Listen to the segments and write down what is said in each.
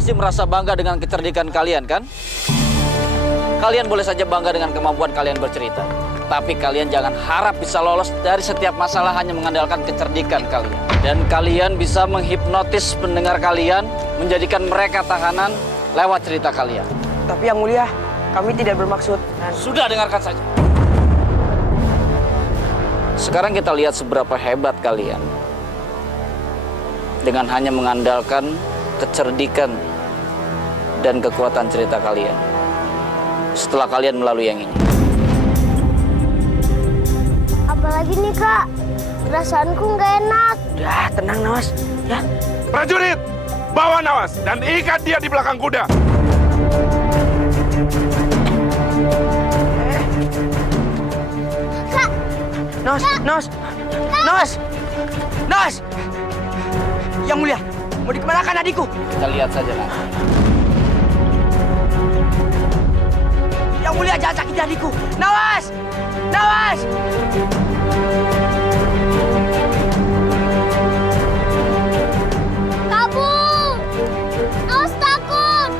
pasti merasa bangga dengan kecerdikan kalian, kan? Kalian boleh saja bangga dengan kemampuan kalian bercerita. Tapi kalian jangan harap bisa lolos dari setiap masalah hanya mengandalkan kecerdikan kalian. Dan kalian bisa menghipnotis pendengar kalian, menjadikan mereka tahanan lewat cerita kalian. Tapi Yang Mulia, kami tidak bermaksud. Sudah, dengarkan saja. Sekarang kita lihat seberapa hebat kalian. Dengan hanya mengandalkan kecerdikan dan kekuatan cerita kalian. Setelah kalian melalui yang ini. Apalagi nih Kak, perasaanku nggak enak. Udah, tenang Nawas. Ya. Prajurit, bawa Nawas dan ikat dia di belakang kuda. Kak, Nawas, Nawas, Nawas, Nawas. Yang Mulia, mau dikemanakan adikku? Kita lihat saja nanti. Yang Mulia, jangan sakiti adikku. Nawas, Nawas. kabur! Naus takut!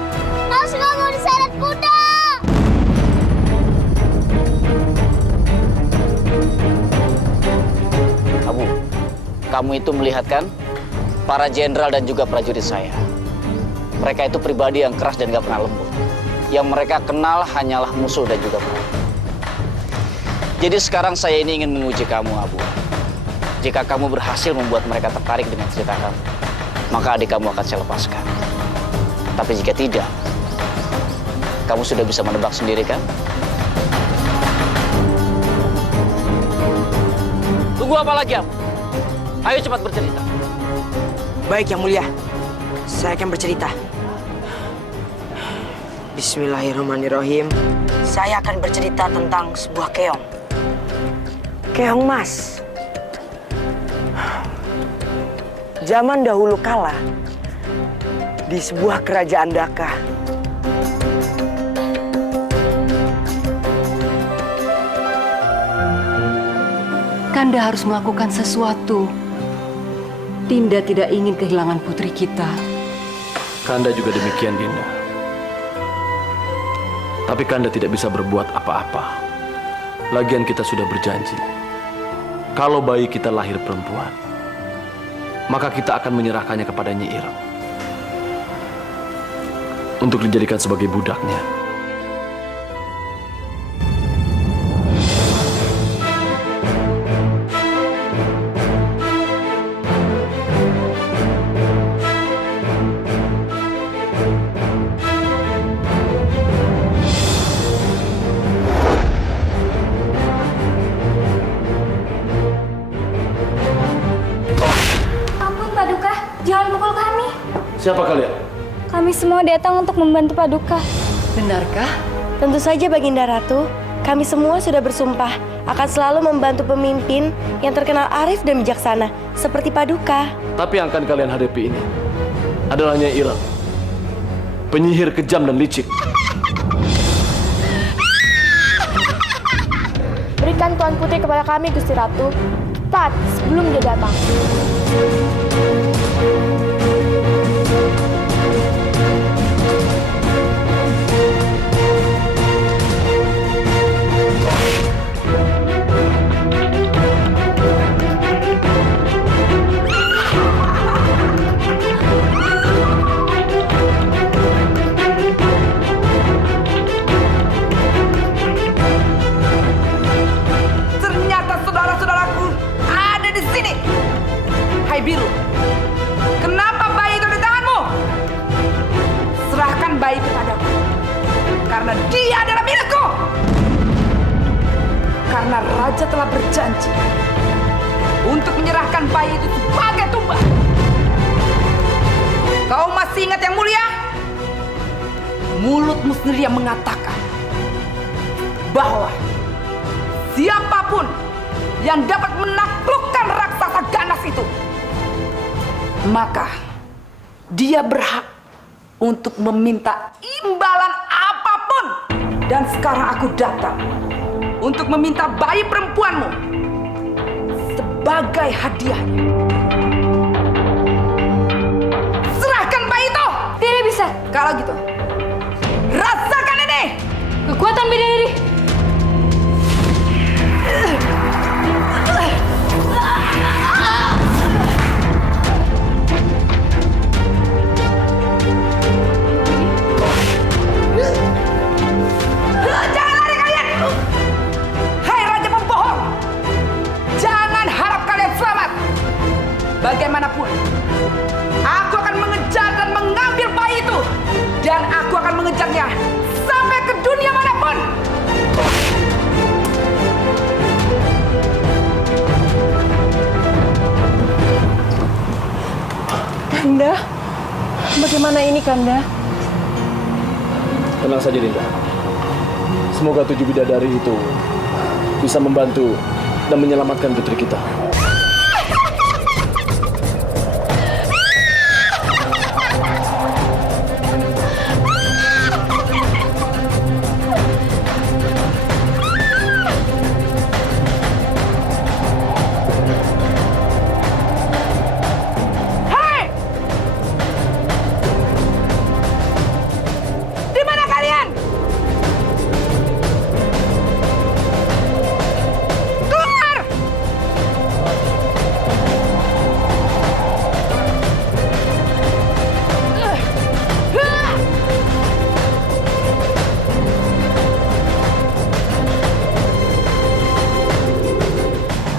Naus nggak mau diseret kuda! Kamu itu melihat kan? Para jenderal dan juga prajurit saya. Mereka itu pribadi yang keras dan gak pernah lembut. Yang mereka kenal hanyalah musuh dan juga musuh. Jadi sekarang saya ini ingin menguji kamu, Abu. Jika kamu berhasil membuat mereka tertarik dengan cerita kamu, maka adik kamu akan saya lepaskan. Tapi jika tidak, kamu sudah bisa menebak sendiri kan? Tunggu apa lagi, Abu? Ayo cepat bercerita. Baik Yang Mulia, saya akan bercerita. Bismillahirrahmanirrahim. Saya akan bercerita tentang sebuah keong. Keong Mas. Zaman dahulu kala, di sebuah kerajaan Daka, Kanda harus melakukan sesuatu. Dinda tidak ingin kehilangan putri kita. Kanda juga demikian, Dinda. Tapi Kanda tidak bisa berbuat apa-apa. Lagian kita sudah berjanji. Kalau bayi kita lahir perempuan, maka kita akan menyerahkannya kepada Nyi Ireng untuk dijadikan sebagai budaknya. Ampun Paduka, jangan pukul kami. Siapa kalian? Kami semua datang untuk membantu Paduka. Benarkah? Tentu saja Baginda Ratu, kami semua sudah bersumpah akan selalu membantu pemimpin yang terkenal arif dan bijaksana seperti Paduka. Tapi yang akan kalian hadapi ini adalah Nyai Ireng, penyihir kejam dan licik. Berikan Tuan Putri kepada kami, Gusti Ratu. Cepat, sebelum dia datang. ternyata saudara-saudaraku ada di sini. Hai Biru, kenapa bayi itu di tanganmu? Serahkan bayi kepadaku, karena dia adalah milikku. Karena Raja telah berjanji untuk menyerahkan bayi itu sebagai tumbal. Kau masih ingat Yang Mulia? Mulutmu sendiri yang mengatakan bahwa siapapun yang dapat menaklukkan raksasa ganas itu, maka dia berhak untuk meminta imbalan apapun. Dan sekarang aku datang untuk meminta bayi perempuanmu sebagai hadiahnya. Serahkan bayi itu! Tidak bisa. bagaimana ini, Kanda? Tenang saja, Dinda. Semoga 7 bidadari itu bisa membantu dan menyelamatkan putri kita.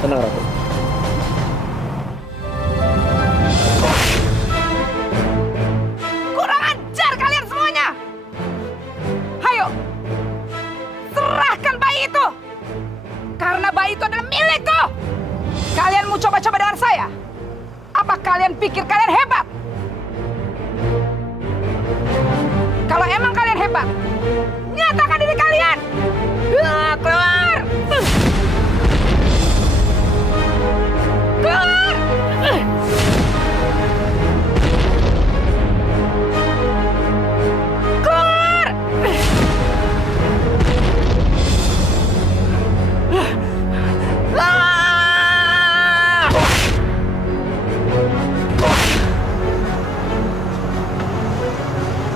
Tenang, Ratu. Kurang ajar kalian semuanya! Hayo, serahkan bayi itu! Karena bayi itu adalah milikku! Kalian mau coba-coba dengan saya? Apa kalian pikir kalian hebat? Kalau emang kalian hebat, nyatakan diri kalian! Keluar! Keluar! Keluar!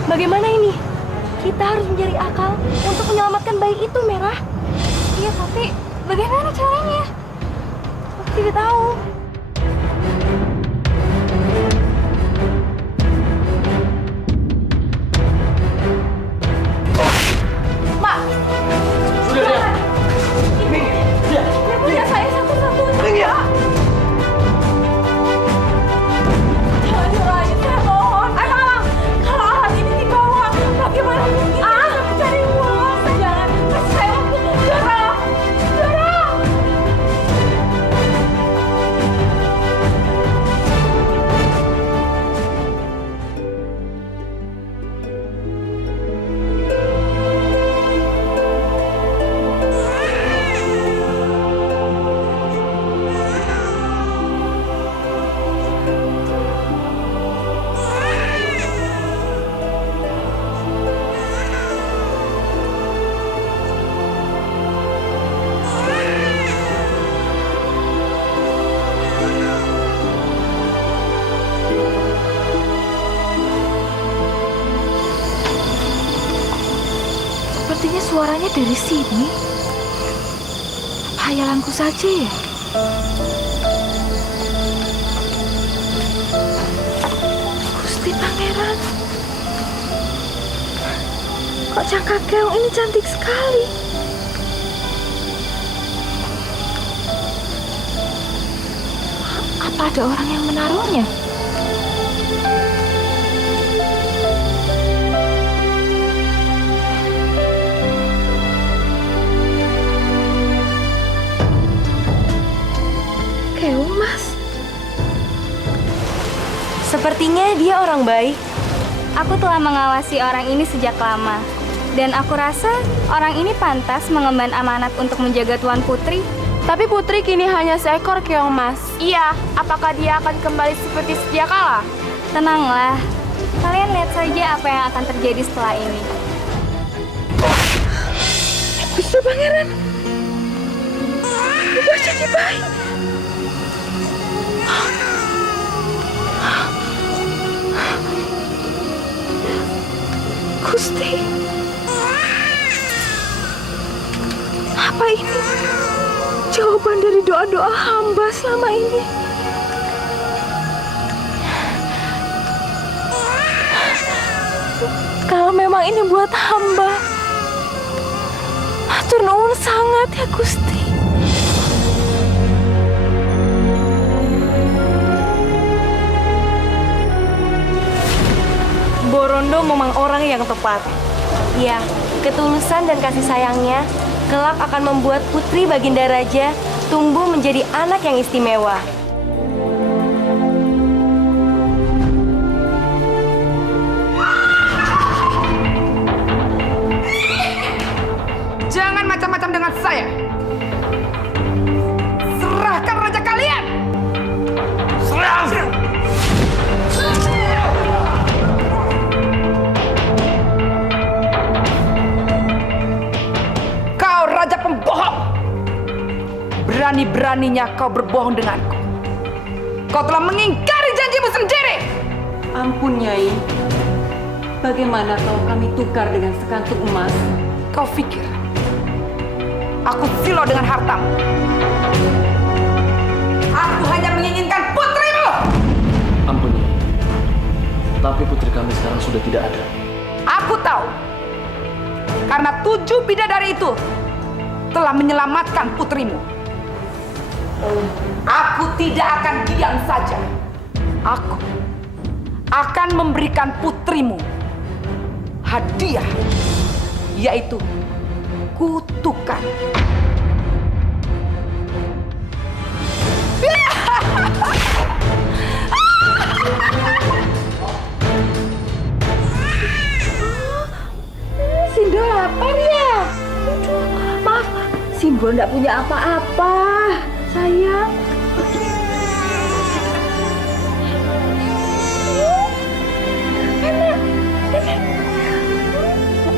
Bagaimana ini? Kita harus mencari akal untuk menyelamatkan bayi itu, Merah. Iya, tapi bagaimana caranya? Aku tidak tahu. Mak! Sudah dia. Ini punya saya satu-satunya. Jangan nyerahin, saya mohon. Kalau alat ini dibawa, bagaimana mungkin kita bisa mencari uang? Jangan, kasih saya waktu. Zara! Sepertinya suaranya dari sini. Hayalanku saja ya? Gusti Pangeran. Kok cangkak keong ini cantik sekali? Apa ada orang yang menaruhnya? Keong, Mas. Sepertinya dia orang baik. Aku telah mengawasi orang ini sejak lama. Dan aku rasa orang ini pantas mengemban amanat untuk menjaga Tuan Putri. Tapi Putri kini hanya seekor keong, Mas. Iya, apakah dia akan kembali seperti sedia kala? Tenanglah. Kalian lihat saja apa yang akan terjadi setelah ini. Gusti Pangeran. Berubah jadi bayi. Gusti. Apa ini? Jawaban dari doa-doa hamba selama ini. Kalau memang ini buat hamba, matur nuwun sangat ya Gusti. Borondo memang orang yang tepat. Ya, ketulusan dan kasih sayangnya kelak akan membuat Putri Baginda Raja tumbuh menjadi anak yang istimewa. 7 Berani-beraninya kau berbohong denganku. Kau telah mengingkari janjimu sendiri. Ampun, Nyai. Bagaimana kalau kami tukar dengan sekantuk emas? Kau pikir aku silau dengan hartamu? Aku hanya menginginkan putrimu. Ampun, Nyai. Tapi putri kami sekarang sudah tidak ada. Aku tahu. Karena 7 bidadari itu telah menyelamatkan putrimu. Aku tidak akan diam saja. Aku akan memberikan putrimu hadiah, yaitu kutukan. Sindo lapar ya? Maaf, Sindo nggak punya apa-apa, sayang. Enak.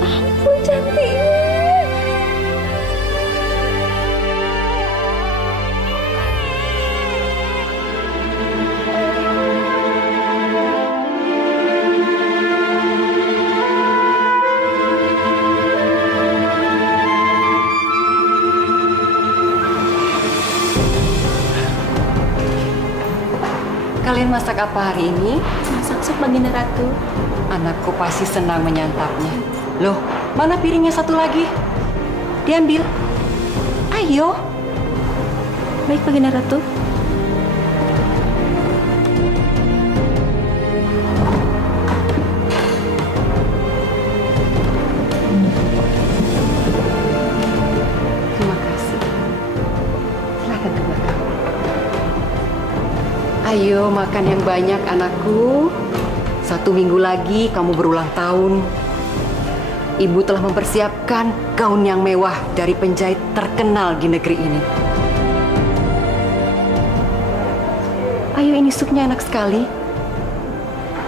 Ampun cantiknya. Kalian masak apa hari ini? Masak sup Baginda Ratu. Anakku pasti senang menyantapnya. Loh, mana piringnya satu lagi? Diambil. Ayo. Baik Baginda Ratu. Terima kasih. Silakan ke belakang. Ayo makan yang banyak anakku. 1 minggu lagi kamu berulang tahun. Ibu telah mempersiapkan gaun yang mewah dari penjahit terkenal di negeri ini. Ayo, ini supnya enak sekali.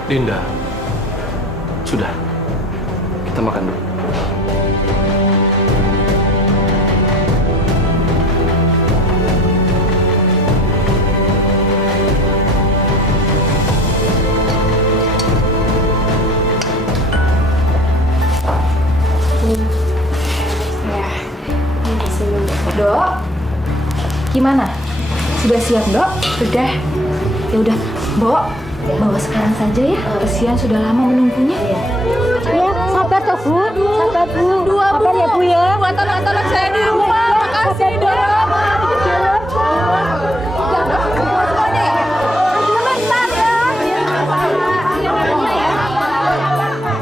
Dinda, sudah. Kita makan dulu. Dok, gimana? Sudah siap, Dok? Sudah. Ya udah, Mbok, bawa sekarang saja ya. Kesian sudah lama menunggunya. Ya, sabar toh, Bu. Sabar, Bu. Sabar ya, Bu ya. Buat anak-anak saya di rumah. Makasih, Dok.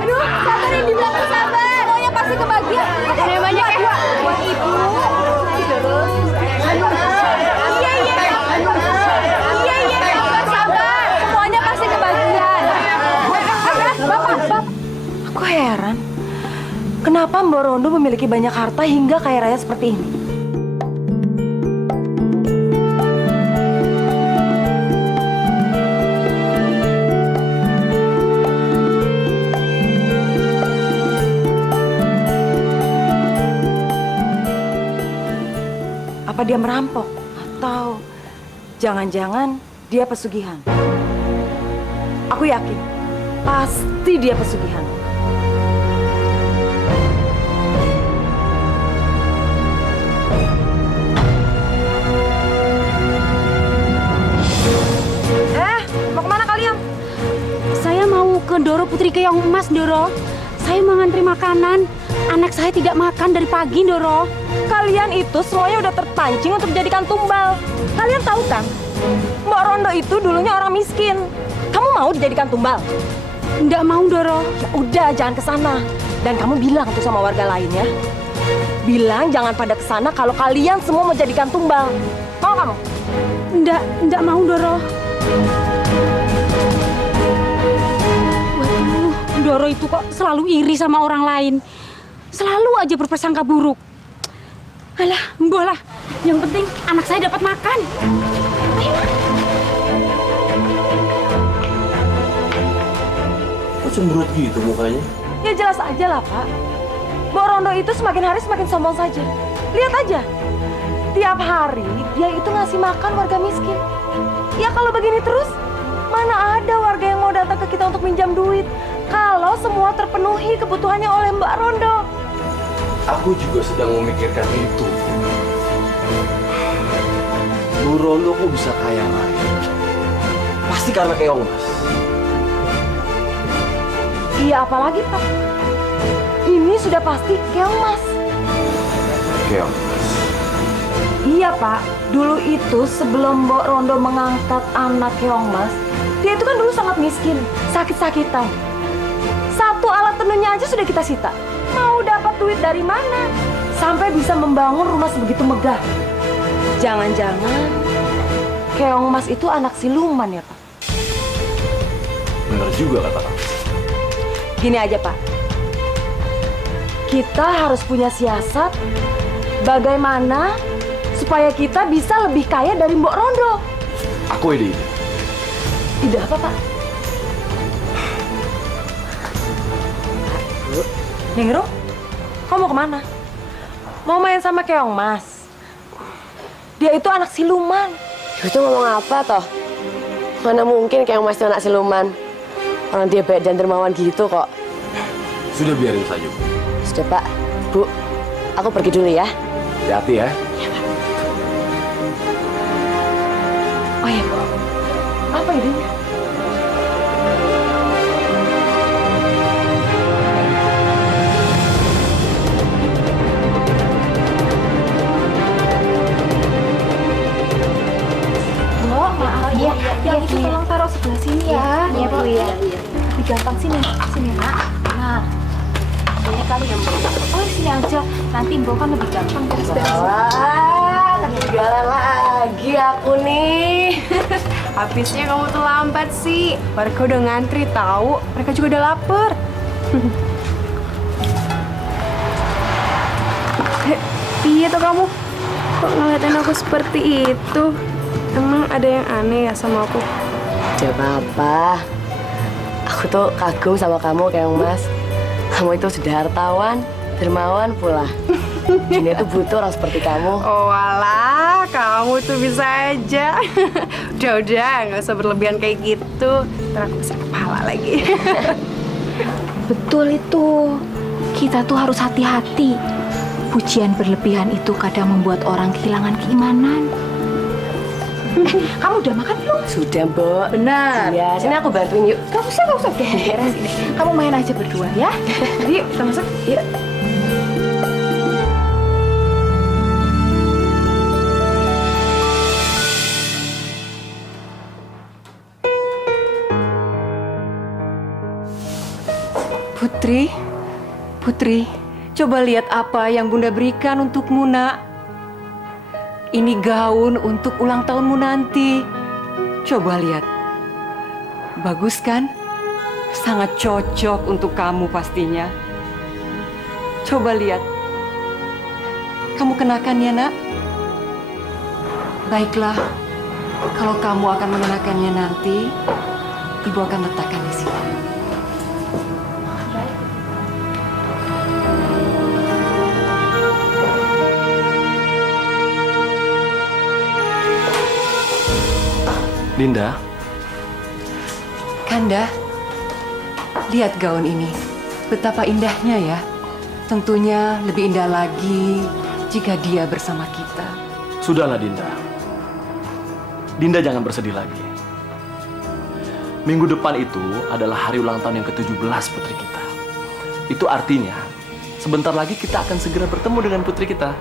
Aduh, sabar yang di belakang, sabar. Semuanya pasti kebagian. Ada banyak ya. Buat Ibu. Semuanya pasti kebagian. Bapak, aku heran. Kenapa Mbak Rondo memiliki banyak harta hingga kaya raya seperti ini? Apa dia merampok? Atau jangan-jangan dia pesugihan? Aku yakin, pasti dia pesugihan. Mau kemana kalian? Saya mau ke Doro Putri Keong Emas, Doro. Saya mau ngantri makanan. Anak saya tidak makan dari pagi, Doro. Kalian itu semuanya udah terpancing untuk dijadikan tumbal. Kalian tahu kan, Mbak Rondo itu dulunya orang miskin. Kamu mau dijadikan tumbal? Nggak mau, Doro. Ya udah, jangan ke sana. Dan kamu bilang tuh sama warga lainnya. Bilang jangan pada ke sana kalau kalian semua mau jadikan tumbal. Mau kamu? Nggak mau, Doro. Waduh, Doro itu kok selalu iri sama orang lain. Selalu aja berprasangka buruk. Alah, mbah lah. Yang penting anak saya dapat makan. Kok cemberut gitu mukanya? Ya jelas aja lah, Pak. Mbak Rondo itu semakin hari semakin sombong saja. Lihat aja. Tiap hari dia itu ngasih makan warga miskin. Ya kalau begini terus, mana ada warga yang mau datang ke kita untuk minjam duit kalau semua terpenuhi kebutuhannya oleh Mbak Rondo. Aku juga sedang memikirkan itu. Bu Rondo kok bisa kaya raya? Pasti karena Keong Mas. Iya, apalagi Pak? Ini sudah pasti Keong Mas. Keong Mas. Iya Pak, dulu itu sebelum Mbok Rondo mengangkat anak Keong Mas, dia itu kan dulu sangat miskin, sakit-sakitan. Satu alat tenunnya aja sudah kita sita. Mau dapat duit dari mana? Sampai bisa membangun rumah sebegitu megah. Jangan-jangan Keong Mas itu anak siluman ya Pak? Benar juga kata kamu. Gini aja Pak, kita harus punya siasat bagaimana supaya kita bisa lebih kaya dari Mbok Rondo. Aku ide. Ide apa Pak? Ningro, kamu mau kemana? Mau main sama Keong Mas? Dia itu anak siluman. Itu ngomong apa toh? Mana mungkin Keong Mas itu anak siluman? Orang dia baik dan dermawan gitu kok. Sudah biarin saja, Bu. Sudah Pak, Bu, aku pergi dulu ya. Hati-hati ya. Oh iya, apa idenya? Iya, yang itu tolong taruh sebelah sini ya. Iya, Bu, ya. Lebih gampang sini. Sini, Nak. Nah. Ini kali yang oh, di sini aja. Nanti Mbok kan lebih gampang beres-beres. Wah, ketinggalan lagi aku nih. Habisnya kamu tuh lambat sih. Warga udah ngantri tahu. Mereka juga udah lapar. Iya tuh kamu. Kok ngeliatin aku seperti itu? Emang ada yang aneh ya sama aku? Gak apa-apa. Aku tuh kagum sama kamu, Keong Mas. Kamu itu sudah hartawan, dermawan pula. Dunia itu butuh orang seperti kamu. Oh alah, kamu tuh bisa aja. Udah, nggak usah berlebihan kayak gitu. Ntar aku bisa kepala lagi. Betul itu. Kita tuh harus hati-hati. Pujian berlebihan itu kadang membuat orang kehilangan keimanan. Kamu udah makan belum? Sudah, Mbok. Benar. Ya, sini aku bantuin yuk. Gak usah. Udah beres ini. Kamu main aja berdua ya. Yuk, kita masuk. Yuk. Putri, coba lihat apa yang Bunda berikan untukmu, Nak. Ini gaun untuk ulang tahunmu nanti. Coba lihat. Bagus kan? Sangat cocok untuk kamu pastinya. Coba lihat. Kamu kenakan ya, Nak? Baiklah. Kalau kamu akan mengenakannya nanti, Ibu akan letakkan di sini. Dinda. Kanda, lihat gaun ini. Betapa indahnya ya. Tentunya lebih indah lagi jika dia bersama kita. Sudahlah, Dinda. Dinda jangan bersedih lagi. Minggu depan itu adalah hari ulang tahun yang ke-17 putri kita. Itu artinya, sebentar lagi kita akan segera bertemu dengan putri kita.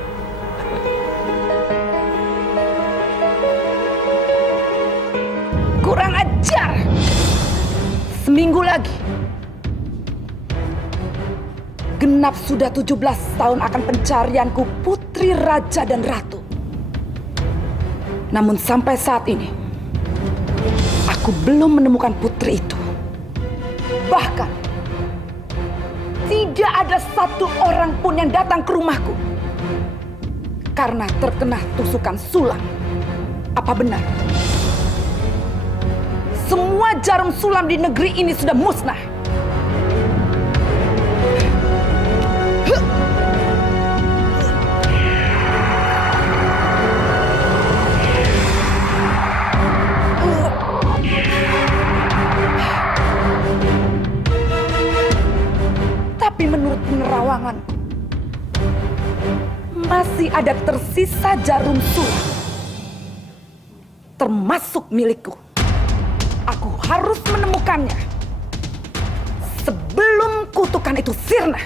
Kurang ajar! Seminggu lagi. Genap sudah 17 tahun akan pencarianku putri raja dan ratu. Namun sampai saat ini, aku belum menemukan putri itu. Bahkan, tidak ada satu orang pun yang datang ke rumahku. Karena terkena tusukan sulam. Apa benar? Semua jarum sulam di negeri ini sudah musnah. Jadi menurut penerawangan, masih ada tersisa jarum surah, termasuk milikku. Aku harus menemukannya sebelum kutukan itu sirna.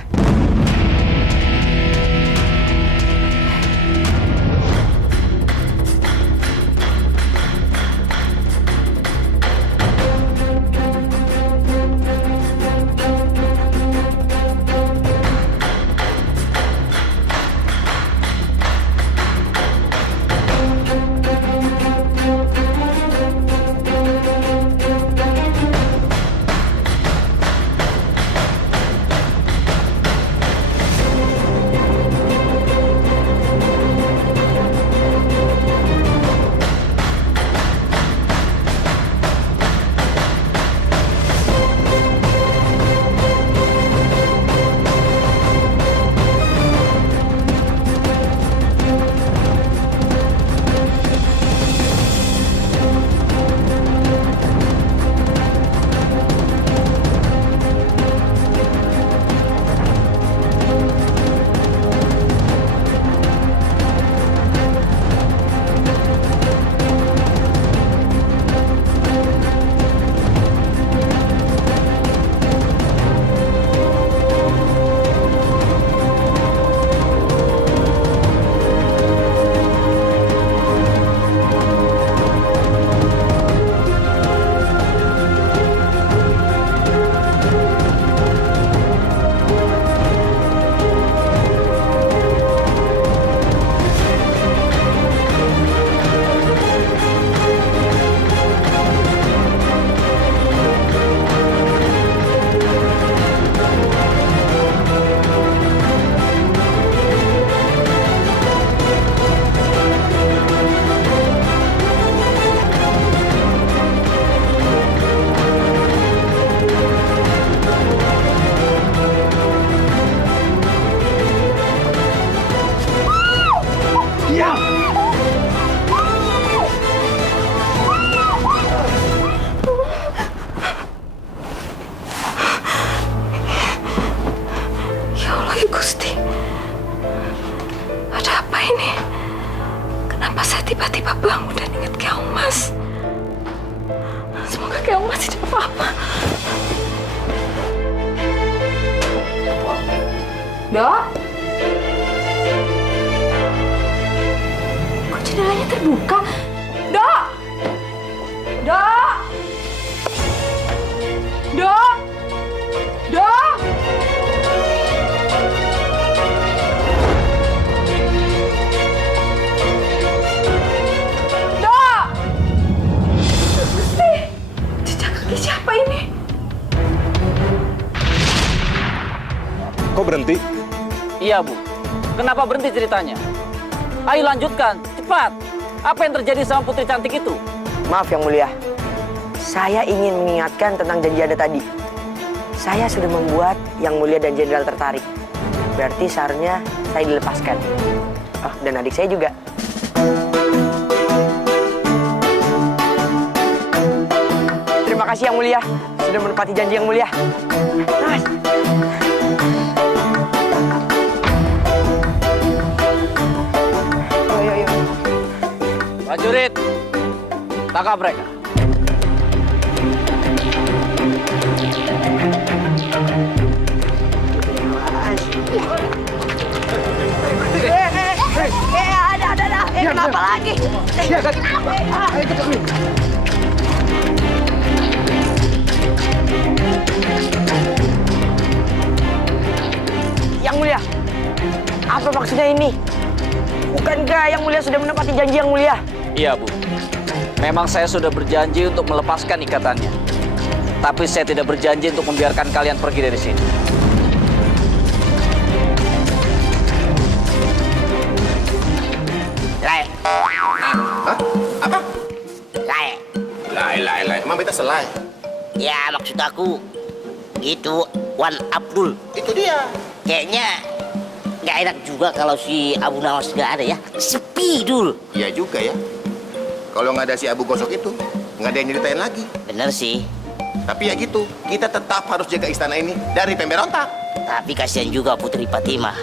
Gusti, ada apa ini? Kenapa saya tiba-tiba bangun dan ingat Keong Mas? Semoga Keong Mas tidak apa-apa. Dok? Kok jendelanya terbuka? Dok! Dok! Dok! Dok! Dok! Gusti, jejak kaki siapa ini? Kok berhenti? Iya, Bu. Kenapa berhenti ceritanya? Ayo lanjutkan, cepat. Apa yang terjadi sama putri cantik itu? Maaf Yang Mulia, saya ingin mengingatkan tentang janji Anda tadi. Saya sudah membuat Yang Mulia dan Jenderal tertarik. Berarti seharusnya saya dilepaskan. Oh, dan adik saya juga. Terima kasih Yang Mulia, sudah menepati janji Yang Mulia. Mas. Prajurit, tangkap mereka. Ada. Kenapa lagi? Yang Mulia, apa maksudnya ini? Bukankah Yang Mulia sudah menepati janji Yang Mulia? Iya, Bu. Memang saya sudah berjanji untuk melepaskan ikatannya. Tapi saya tidak berjanji untuk membiarkan kalian pergi dari sini. Lai. Hah? Apa? Lai. Lai. Emang beta selai? Ya, maksud aku gitu, Wan Abdul. Itu dia. Kayaknya nggak enak juga kalau si Abu Nawas nggak ada ya. Sepi, Dul. Iya juga ya. Kalau nggak ada si Abu Gosok itu, nggak ada yang nyeritain lagi. Bener sih. Tapi ya gitu, kita tetap harus jaga istana ini dari pemberontak. Tapi kasihan juga Putri Fatimah.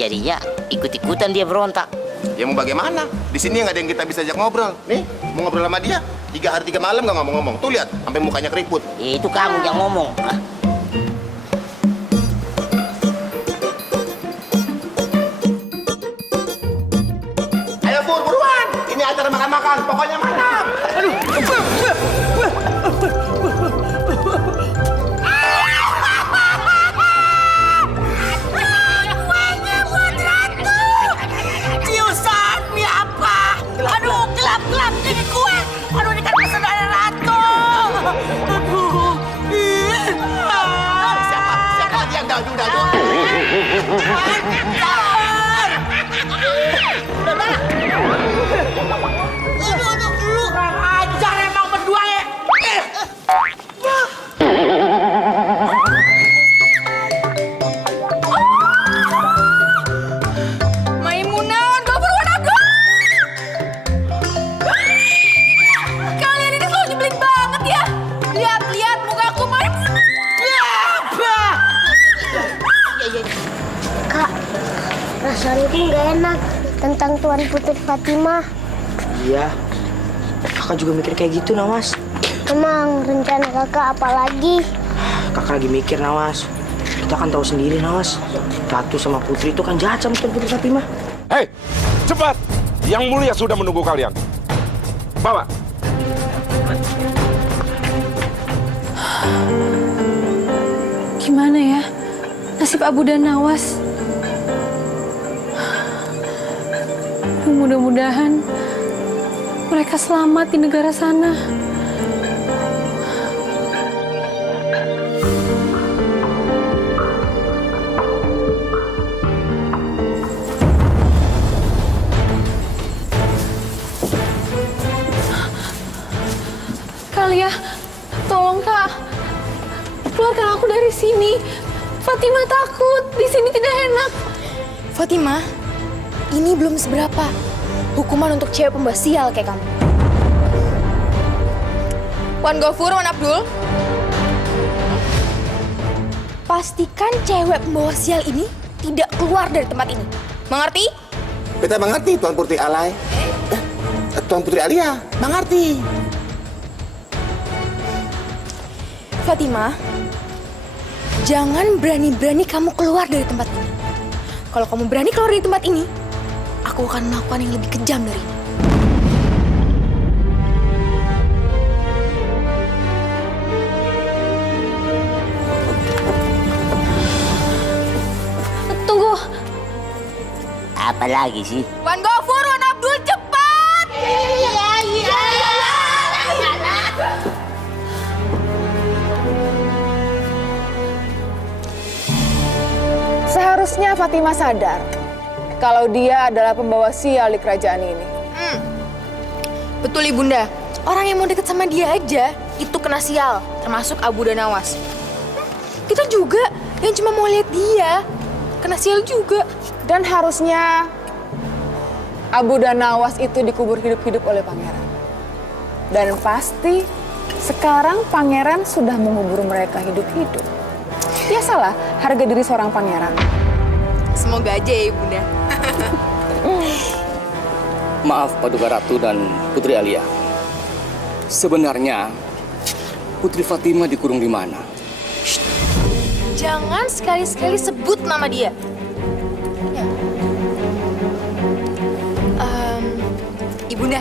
Jadinya ikut-ikutan dia berontak. Ya mau bagaimana? Di sini nggak ada yang kita bisa ajak ngobrol. Nih, mau ngobrol sama dia 3 hari 3 malam nggak ngomong-ngomong. Tuh lihat, sampai mukanya keriput. Itu kamu yang ngomong. Ayo Pur, buruan. Ini acara makan-makan, pokoknya mantap. Aduh. Rasanya nggak enak tentang Tuan Putri Fatimah. Iya, kakak juga mikir kayak gitu, Nawas. Emang rencana kakak apa lagi? Kakak lagi mikir, Nawas. Kita kan tahu sendiri, Nawas. Ratu sama Putri itu kan jahat sama Tuan Putri Fatimah. Hei, cepat! Yang mulia sudah menunggu kalian. Bawa. Gimana ya nasib Abu dan Nawas? Mudah-mudahan mereka selamat di negara sana. Kalia, tolong Kak, keluarkan aku dari sini. Fatimah takut, di sini tidak enak. Fatimah, ini belum seberapa hukuman untuk cewek pembawa sial kayak kamu. Wan Gofur, Wan Abdul, pastikan cewek pembawa sial ini tidak keluar dari tempat ini. Mengerti? Beta mengerti, Tuan Putri Alay. Tuan Putri Alia, mengerti. Fatimah, jangan berani-berani kamu keluar dari tempat ini. Kalau kamu berani keluar dari tempat ini, aku akan melakukan yang lebih kejam dari ini. Tunggu. Apa lagi sih? Wan Gofur, Wan Abdul, cepat! Seharusnya Fatimah sadar kalau dia adalah pembawa sial di kerajaan ini. Betul Ibunda, orang yang mau deket sama dia aja itu kena sial, termasuk Abu dan Nawas. Kita juga yang cuma mau lihat dia kena sial juga. Dan harusnya Abu dan Nawas itu dikubur hidup-hidup oleh pangeran. Dan pasti sekarang pangeran sudah mengubur mereka hidup-hidup. Biasalah harga diri seorang pangeran. Semoga aja ya Ibunda. Maaf Paduka Ratu dan Putri Alia. Sebenarnya Putri Fatimah dikurung di mana? Jangan sekali-sekali sebut nama dia. Ya. Ibunda,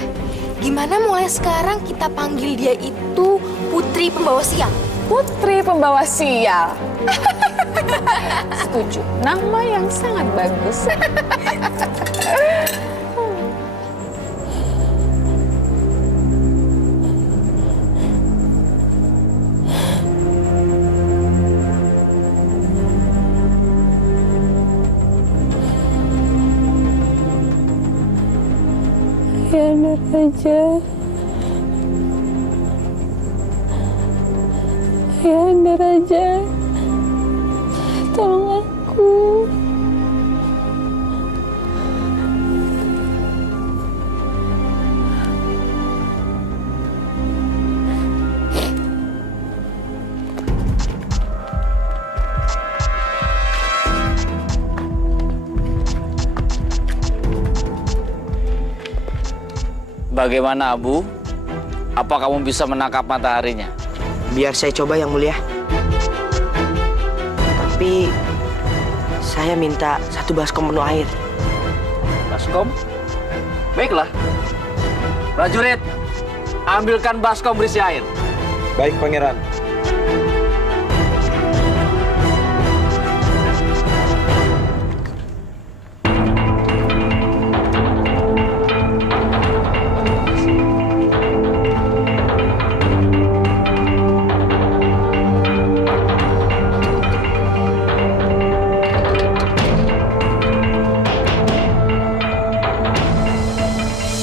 gimana mulai sekarang kita panggil dia itu Putri Pembawa Sial? Putri Pembawa Sial. Setuju, nama yang sangat bagus. Ayahanda Raja, Ayahanda Raja, tolong aku. Bagaimana, Abu? Apa kamu bisa menangkap mataharinya? Biar saya coba, Yang Mulia. Tapi saya minta 1 baskom penuh air. Baskom? Baiklah. Prajurit, ambilkan baskom berisi air. Baik, Pangeran.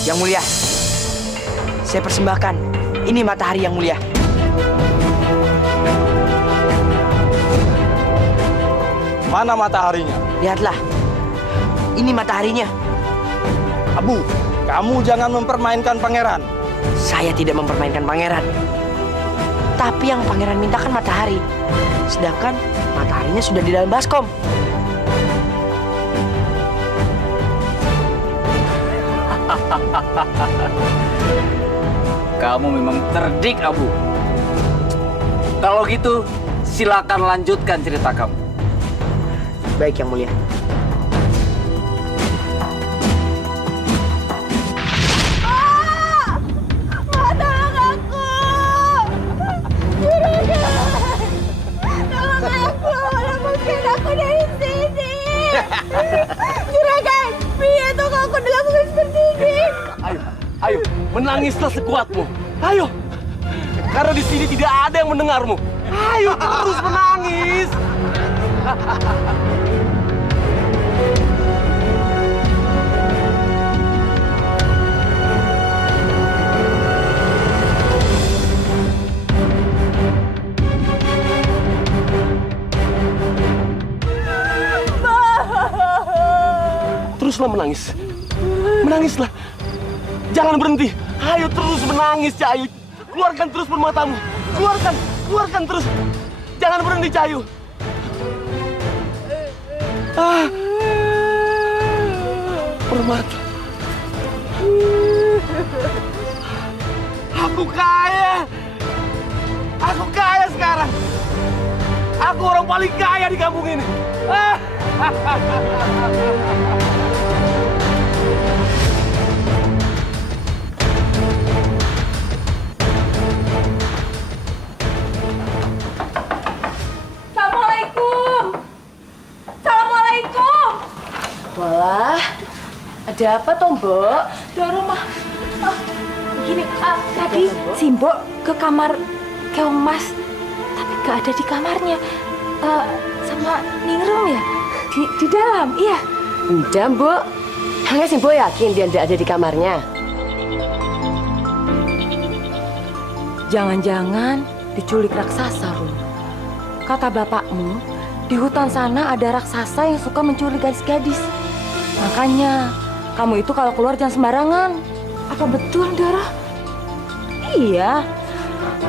Yang Mulia, saya persembahkan. Ini matahari, Yang Mulia. Mana mataharinya? Lihatlah, ini mataharinya. Abu, kamu jangan mempermainkan pangeran. Saya tidak mempermainkan pangeran. Tapi yang pangeran mintakan matahari. Sedangkan mataharinya sudah di dalam baskom. Kamu memang cerdik, Abu. Kalau gitu, silakan lanjutkan cerita kamu. Baik, Yang Mulia. Tolong aku! Juragan! Tolong aku! Lepaskan aku dari sini! Juragan! Biar tuh aku dilakukan seperti ini! Ayo, menangislah sekuatmu. Ayo, karena di sini tidak ada yang mendengarmu. Ayo terus menangis. Teruslah menangis. Menangislah. Jangan berhenti. Ayo terus menangis, Cahayu. Keluarkan terus permatamu. Keluarkan terus. Jangan berhenti, Cahayu. Permata. Aku kaya. Aku kaya sekarang. Aku orang paling kaya di kampung ini. Walah, ada apa toh, Mbok? Doro mah. Gini, tadi si Mbok ke kamar Keong Mas, tapi gak ada di kamarnya. Sama Ningrum ya? Di dalam, iya. Udah, Mbok. Hanya si Mbok yakin dia tidak ada di kamarnya. Jangan-jangan diculik raksasa, Rum. Kata bapakmu, di hutan sana ada raksasa yang suka menculik gadis-gadis. Makanya, kamu itu kalau keluar jangan sembarangan. Apa betul, Doro? Iya.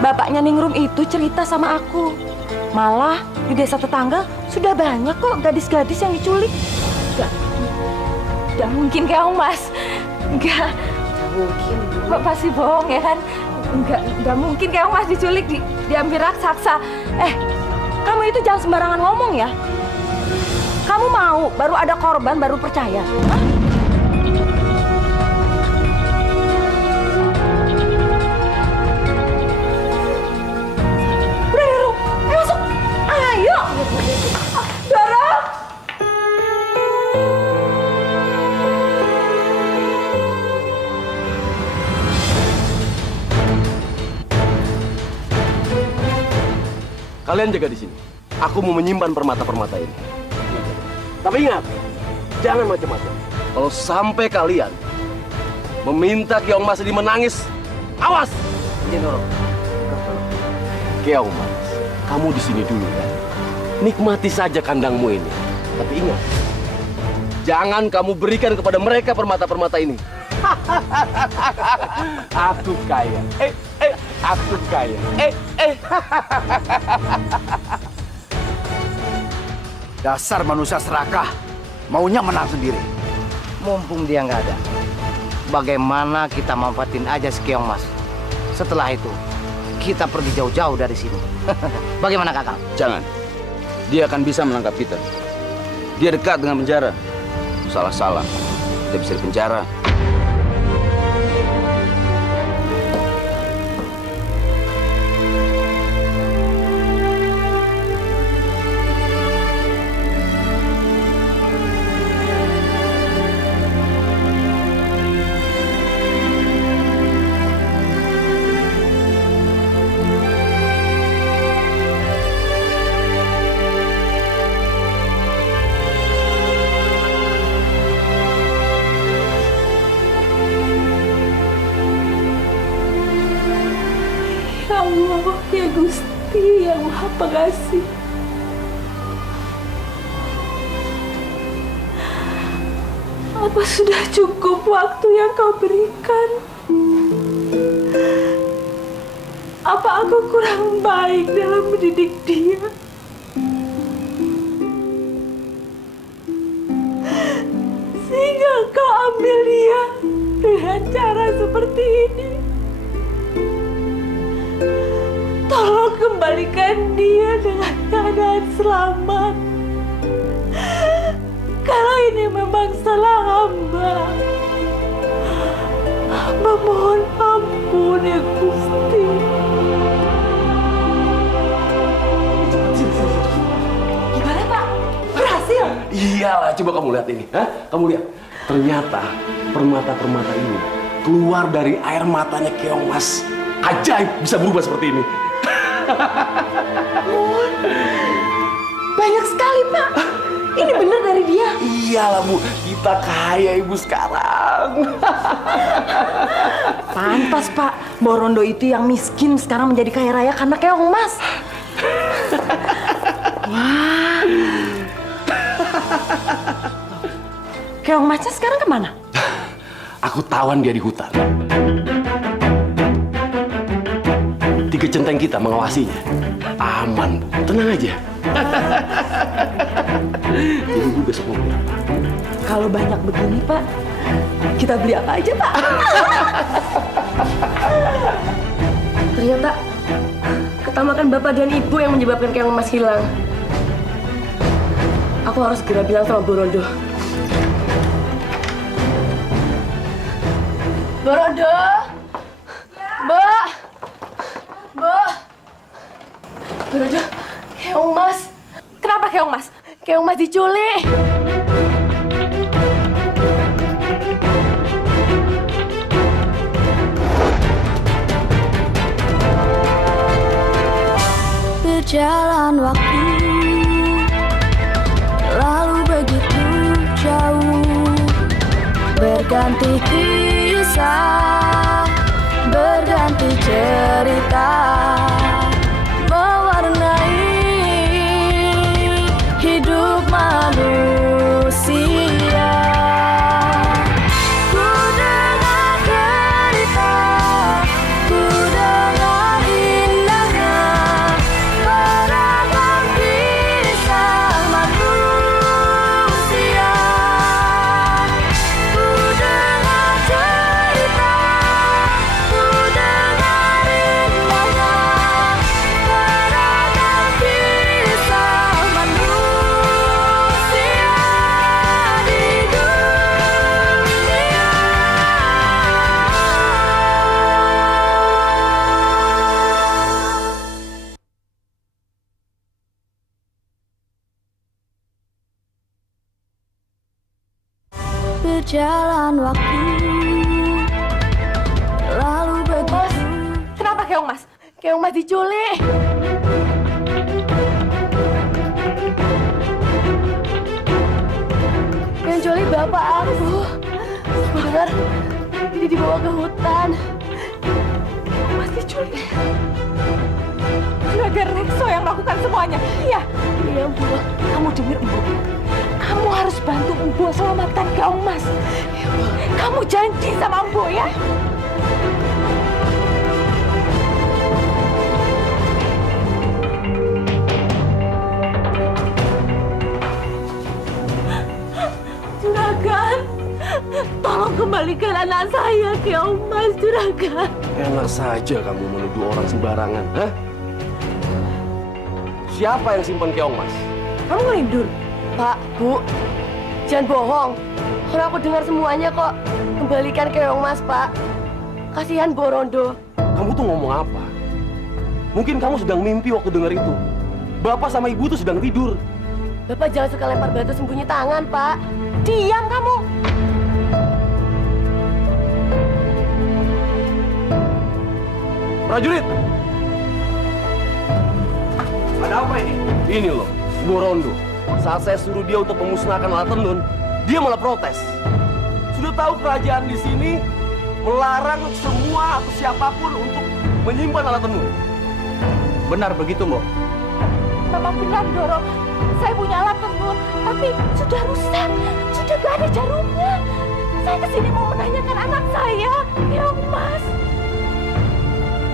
Bapaknya Ningrum itu cerita sama aku. Malah di desa tetangga sudah banyak kok gadis-gadis yang diculik. Gak mungkin Keong Mas. Gak mungkin. Bapak pasti bohong ya kan? Gak mungkin Keong Mas diculik, diambil raksasa. Kamu itu jangan sembarangan ngomong ya. Kamu mau baru ada korban baru percaya? Hah? Udah, Doro. Ayo masuk. Ayo. Doro. Kalian jaga di sini. Aku mau menyimpan permata-permata ini. Tapi ingat, jangan macam-macam. Kalau sampai kalian meminta Keong Mas ini menangis, awas! Ini Doro. Keong Mas, kamu di sini dulu ya. Nikmati saja kandangmu ini. Tapi ingat, jangan kamu berikan kepada mereka permata-permata ini. Aku kaya. Aku kaya. Dasar manusia serakah, maunya menang sendiri. Mumpung dia nggak ada, bagaimana kita manfaatin aja si Keong Mas. Setelah itu, kita pergi jauh-jauh dari sini. Bagaimana Kakang? Jangan. Dia akan bisa menangkap kita. Dia dekat dengan penjara. Salah-salah, kita bisa dipenjara. Ya Allah, ya Gusti yang Maha Pengasih. Apa sudah cukup waktu yang kau berikan? Apa aku kurang baik dalam mendidik dia? Sehingga kau ambil dia dengan cara seperti ini. Tolong kembalikan dia dengan keadaan selamat. Kalau ini memang salah hamba, hamba mohon ampun ya Gusti. Gimana Pak? Berhasil? Iyalah, coba kamu lihat ini. Hah? Kamu lihat. Ternyata permata-permata ini keluar dari air matanya Keong Mas. Ajaib, bisa berubah seperti ini. Banyak sekali Pak. Ini benar dari dia. Iyalah Bu, kita kaya Ibu sekarang. Pantas Pak, Borondo itu yang miskin sekarang menjadi kaya raya karena Keong Mas. Wah. Keong Masnya sekarang kemana? Aku tawan dia di hutan. 3 centeng kita mengawasinya. Aman Bu, tenang aja. Ibu besok mau beli apa? Kalau banyak begini Pak, kita beli apa aja Pak? Ternyata ketamakan Bapak dan Ibu yang menyebabkan Keong Mas hilang. Aku harus segera bilang sama Borondo. Borondo! Mbak! Mbak! Borondo, Keong Mas. Kenapa Keong Mas? Keong Mas diculik. Berjalan waktu lalu begitu jauh, berganti kisah, berganti cerita, mewarnai hidup manusia. Ku dengar cerita, ku dengar indahnya beragam kisah manusia. Ku dengar cerita, ku dengar indahnya beragam kisah manusia di dunia. Berjalan waktu lalu begitu. Kenapa Keong Mas? Keong Mas diculik. Yang culik bapak aku. Aku dengar ini dibawa ke hutan. Keong Mas diculik. Juragan Rekso yang melakukan semuanya. Iya. Iya, Bu. Kamu dengar, Embo? Kamu harus bantu Embo selamatkan Keong Mas. Kamu janji sama Embo ya. Juragan, Tolong kembalikan anak saya, Keong Mas, Juragan. Enak saja kamu menuduh orang sembarangan, hah? Siapa yang simpan Keong Mas? Kamu ngelindur? Pak, Bu, jangan bohong. Orang aku dengar semuanya kok. Kembalikan Keong Mas, Pak. Kasihan Mbok Rondo. Kamu tuh ngomong apa? Mungkin kamu sedang mimpi waktu dengar itu. Bapak sama Ibu tuh sedang tidur. Bapak jangan suka lempar batu sembunyi tangan, Pak. Diam kamu. Prajurit! Ada apa ini? Ini loh, Mbok Rondo. Saat saya suruh dia untuk memusnahkan alat tenun, dia malah protes. Sudah tahu kerajaan di sini melarang semua atau siapapun untuk menyimpan alat tenun. Benar begitu, Mbok? Memang benar, Doro. Saya punya alat tenun, tapi sudah rusak. Sudah gak ada jarumnya. Saya kesini mau menanyakan anak saya, Keong Mas.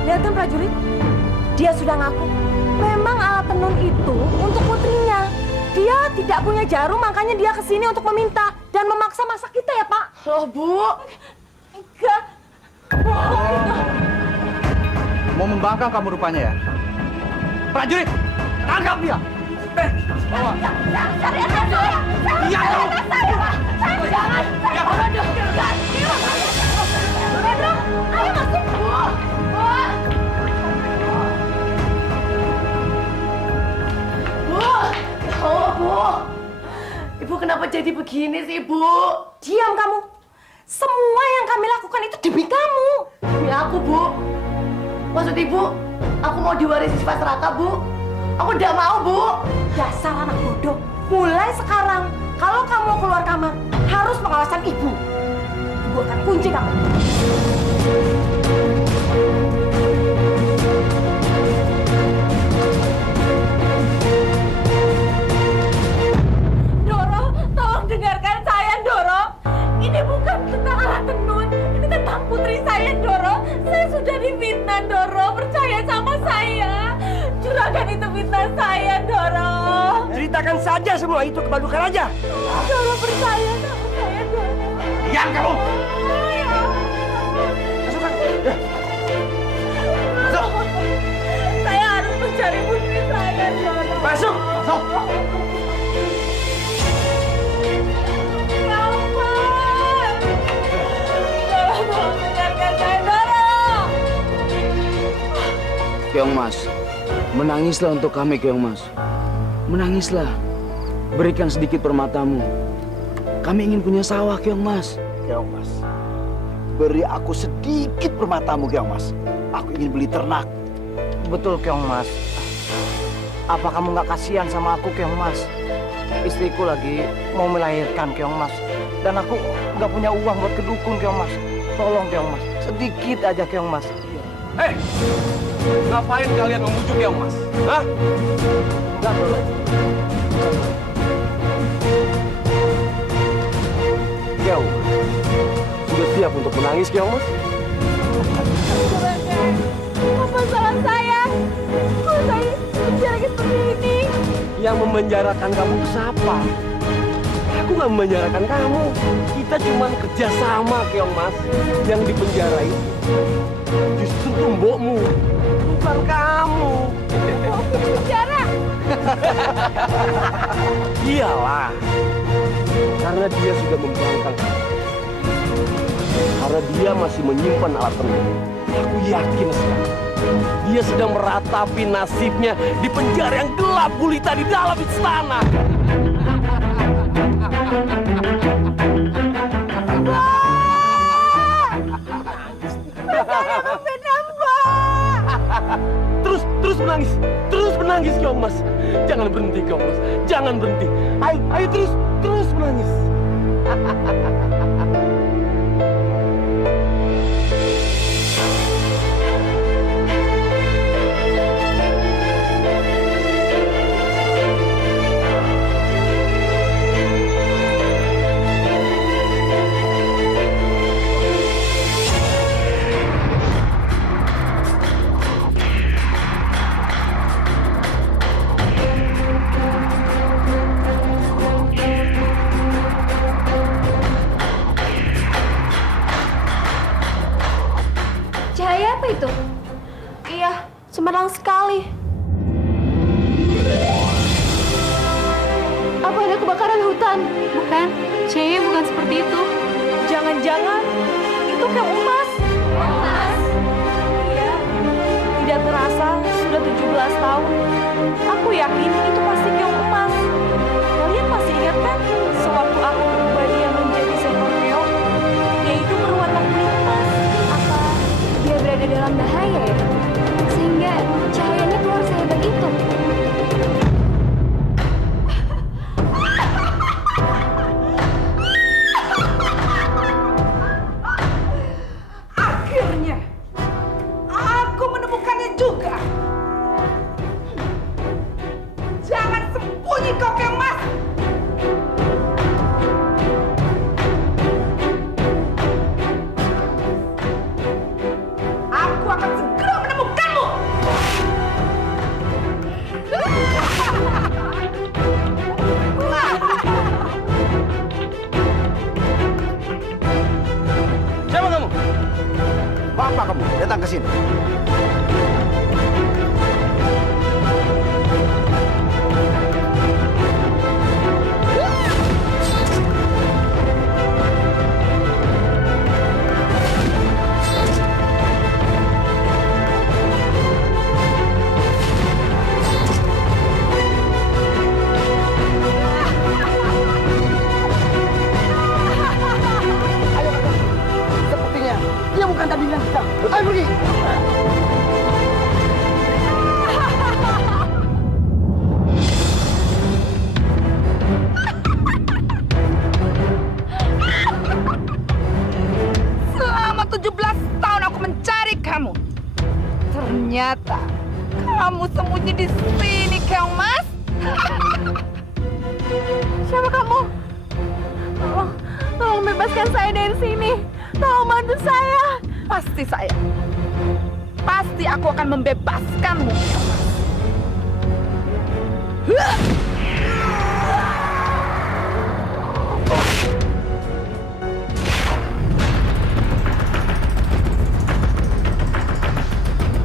Lihat kan prajurit, dia sudah ngaku. Memang alat tenun itu untuk putrinya. Dia tidak punya jarum, makanya dia kesini untuk meminta dan memaksa masak kita ya, Pak. Loh, Bu. Enggak. Mau membangkang kamu rupanya ya? Prajurit, tangkap dia! Bawa. Cari anak saya! Iya, kamu! Jangan! Rondo, jangan! Rondo, ayo masuk! Bu! Oh, Bu! Ibu kenapa jadi begini sih, Bu? Diam kamu. Semua yang kami lakukan itu demi kamu. Demi aku, Bu. Maksud Ibu, aku mau diwarisi sifat Raka, Bu. Aku tidak mau, Bu. Dasar anak bodoh. Mulai sekarang, kalau kamu keluar kamar, harus pengawasan ibu. Ibu akan kunci kamu. Doro, tolong dengarkan saya, Doro. Ini bukan tentang alat tenun. Ini tentang putri saya, Doro. Saya sudah difitnah, Doro. Percaya sama saya. Juragan itu fitnah saya, Doro. Ceritakan saja semua itu ke Paduka Raja. Doro percaya sama saya, Doro. Diam kamu! Saya harus mencari putri saya, Doro. Masuk! Masuk! Ya ampun! Doro, tolong dengarkan saya, Doro. Keong Mas, menangislah untuk kami, Keong Mas. Menangislah. Berikan sedikit permatamu. Kami ingin punya sawah, Keong Mas. Keong Mas, beri aku sedikit permatamu, Keong Mas. Aku ingin beli ternak. Betul, Keong Mas. Apa kamu nggak kasihan sama aku, Keong Mas? Istriku lagi mau melahirkan, Keong Mas. Dan aku nggak punya uang buat ke dukun, Keong Mas. Tolong, Keong Mas. Sedikit aja, Keong Mas. Hei! Ngapain kalian membujuk Keong Mas? Hah? Enggak, Doro. Keong, sudah siap untuk menangis, Keong Mas? Juragan, apa salah saya? Kok saya menjadi seperti ini? Yang memenjarakan kamu itu siapa? Aku nggak memenjarakan kamu. Kita cuma kerjasama, Keong Mas. Yang dipenjara itu justru mbokmu, bukan kamu. Mbokku di penjara? Iyalah, karena dia sudah membangkang. Karena dia masih menyimpan alat tenun. Aku yakin sekali dia sedang meratapi nasibnya di penjara yang gelap gulita di dalam istana. Terus menangis, Keong Mas. Jangan berhenti, Keong Mas. Jangan berhenti. Ayo terus menangis. hutan, bukan? Cewek bukan seperti itu. Jangan-jangan itu Keong Mas. Iya. Tidak terasa sudah 17 tahun. Aku yakin itu pasti Keong Mas. Kalian masih ingat kan sewaktu aku berubah dia menjadi seekor keong, yaitu berwarna kuning emas. Apa dia berada dalam bahaya ya? Sehingga cahayanya keluar sehebat itu. Akhirnya, aku menemukannya juga. Jangan sembunyi kau, Keong Mas. Aku akan segera menemukanmu. Siapa kamu? Apa kamu datang ke sini? Sepertinya dia bukan tandingan kita. Ayo pergi. Selama 17 tahun aku mencari kamu. Ternyata kamu sembunyi di sini, Keong Mas. Siapa kamu? Tolong bebaskan saya dari sini. Tolong bantu saya. Pasti saya. Pasti aku akan membebaskanmu, Keong Mas.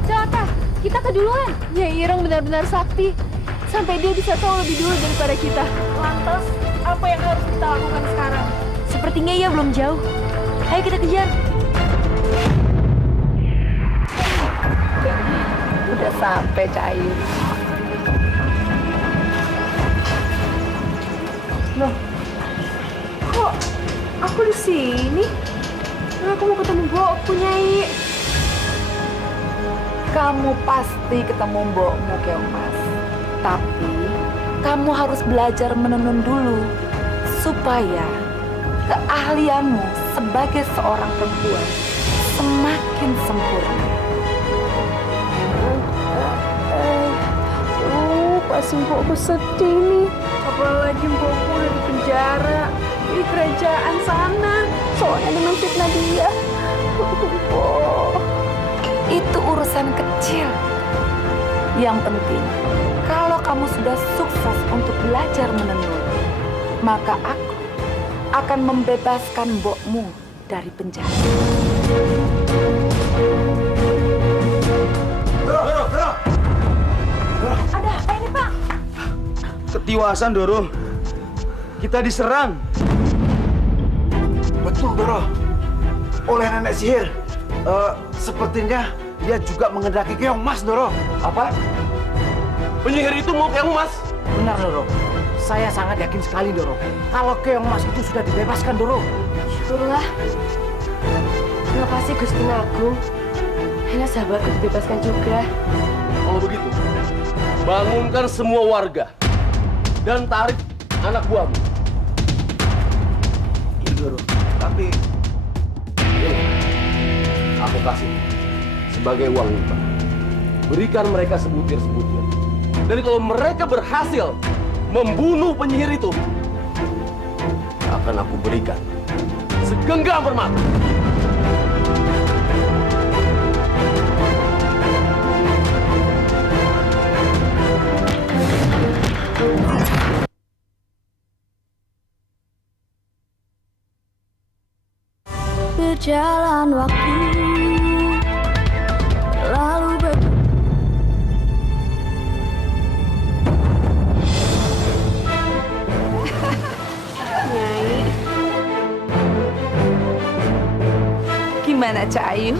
Celaka, kita keduluan. Nyai Ireng benar-benar sakti. Sampai dia bisa tahu lebih dulu daripada kita. Lantas, apa yang harus kita lakukan sekarang? Sepertinya ia belum jauh. Ayo kita kejar. Udah sampai, Cair. Loh, kok aku di sini? Aku mau ketemu Mbokku, Nyai. Kamu pasti ketemu mbokmu, Keong Mas. Tapi kamu harus belajar menenun dulu supaya keahlianmu sebagai seorang perempuan semakin sempurna. Pasti Mbokku sedih nih. Apalagi Mbokku udah di penjara di kerajaan sana. Soalnya dengan fitnah dia. Mbok. Itu urusan kecil. Yang penting, kalau kamu sudah sukses untuk belajar menenun, maka aku akan membebaskan mbokmu dari penjara. Ada apa ini, Pak? Ketiwasan, Doro. Kita diserang. Betul, Doro. Oleh nenek sihir. Sepertinya dia juga mengendaki Keong Mas, Doro. Apa? Penyihir itu mau Keong Mas? Benar, Doro. Saya sangat yakin sekali, Doro. Kalau Keong Mas itu sudah dibebaskan, Doro. Syukurlah. Terima kasih Gusti Agung. Hanya sahabatku dibebaskan juga. Kalau begitu, bangunkan semua warga dan tarik anak buahmu. Iya, Doro. Tapi ini, aku kasih sebagai uang upah. Berikan mereka sebutir-sebutir. Dan kalau mereka berhasil membunuh penyihir itu, akan aku berikan segenggam permata. Berjalan waktu lalu Gimana Cak Ayu?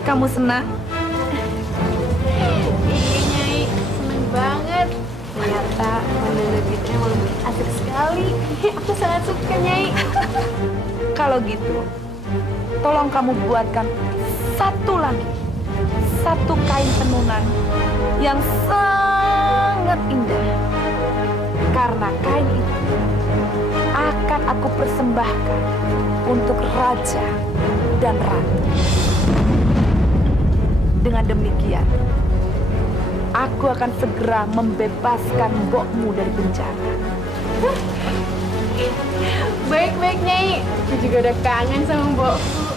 Kamu senang? Iya Nyai, seneng banget. Ternyata mendengar gitu emang asik sekali. Aku sangat suka Nyai. Kalau gitu, tolong kamu buatkan satu lagi, satu kain tenunan yang sangat indah. Karena kain itu akan aku persembahkan untuk raja dan ratu. Dengan demikian, aku akan segera membebaskan mbokmu dari penjara. Baik-baik Nyai, aku juga udah kangen sama mbokku.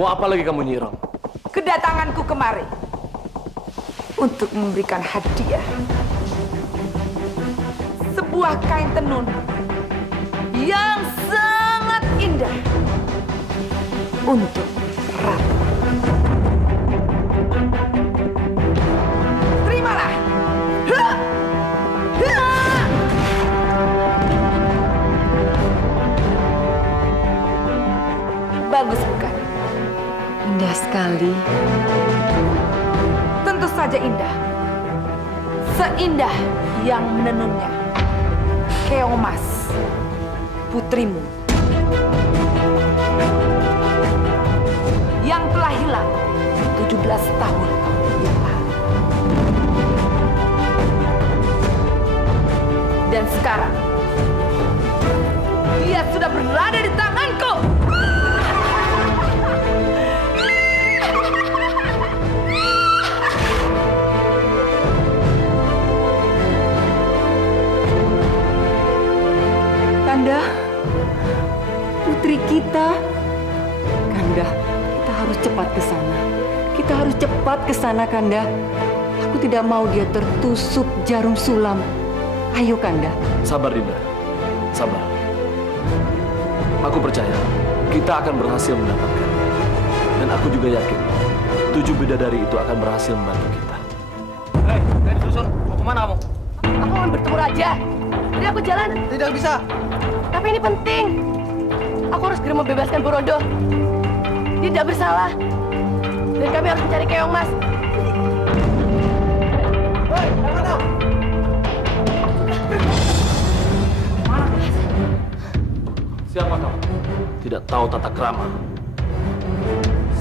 Mau apa lagi kamu Nyi Iroh? Kedatanganku kemari untuk memberikan hadiah. Sebuah kain tenun yang sangat indah untuk ratu. Terimalah. Ha! Ha! Bagus bukan? Indah sekali. Tentu saja indah. Seindah yang menenunnya. Keong Mas, putrimu. Yang telah hilang 17 tahun yang lalu. Dan sekarang, dia sudah berada di tanganku. Kanda, putri kita. Kanda, kita harus cepat ke sana. Kita harus cepat ke sana, Kanda. Aku tidak mau dia tertusuk jarum sulam. Ayo, Kanda. Sabar, Dinda. Sabar. Aku percaya kita akan berhasil mendapatkan. Dan aku juga yakin 7 bidadari itu akan berhasil membantu kita. Hei, susun. Mau kemana kamu? Aku mau bertemu raja. Jadi aku jalan. Tidak bisa. Tapi ini penting. Aku harus segera membebaskan Borondo. Dia tidak bersalah. Dan kami harus mencari Keong Mas. Hei, mana? Siapa kamu? Tidak tahu tata krama.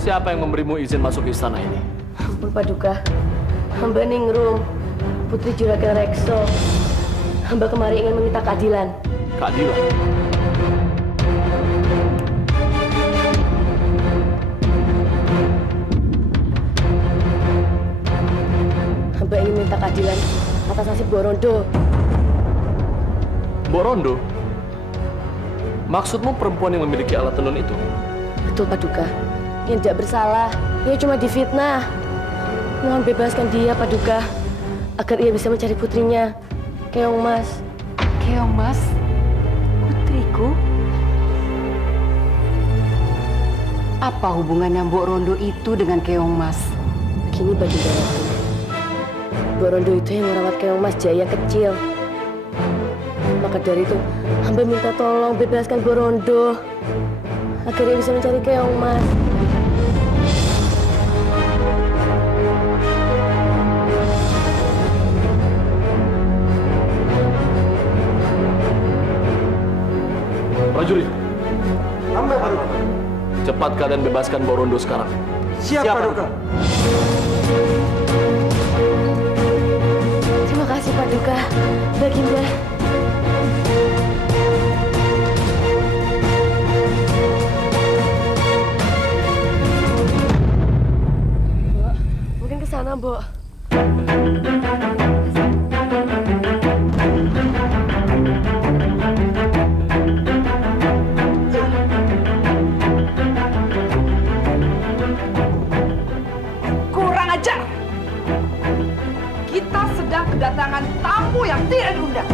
Siapa yang memberimu izin masuk ke istana ini? Ampun Paduka. Hamba Ningrum, putri Juragan Rekso. Hamba kemari ingin meminta keadilan. Keadilan? Hamba ingin minta keadilan atas nasib Borondo. Borondo? Maksudmu perempuan yang memiliki alat tenun itu? Betul Paduka. Yang tidak bersalah. Ia cuma difitnah. Mohon bebaskan dia Paduka. Agar ia bisa mencari putrinya, Keong Mas. Keong Mas? Putriku? Apa hubungannya Mbok Rondo itu dengan Keong Mas? Begini Baginda Ratu. Mbok Rondo itu yang merawat Keong Mas Jaya kecil. Maka dari itu, hamba minta tolong bebaskan Mbok Rondo agar ia bisa mencari Keong Mas. Prajurit, Hamba Paduka. cepat kalian bebaskan Mbok Rondo sekarang. Siap Paduka. Terima kasih Paduka, Baginda. Mbok, mungkin ke sana, Mbok. Kurang ajar. Kita sedang kedatangan tamu yang tidak diundang.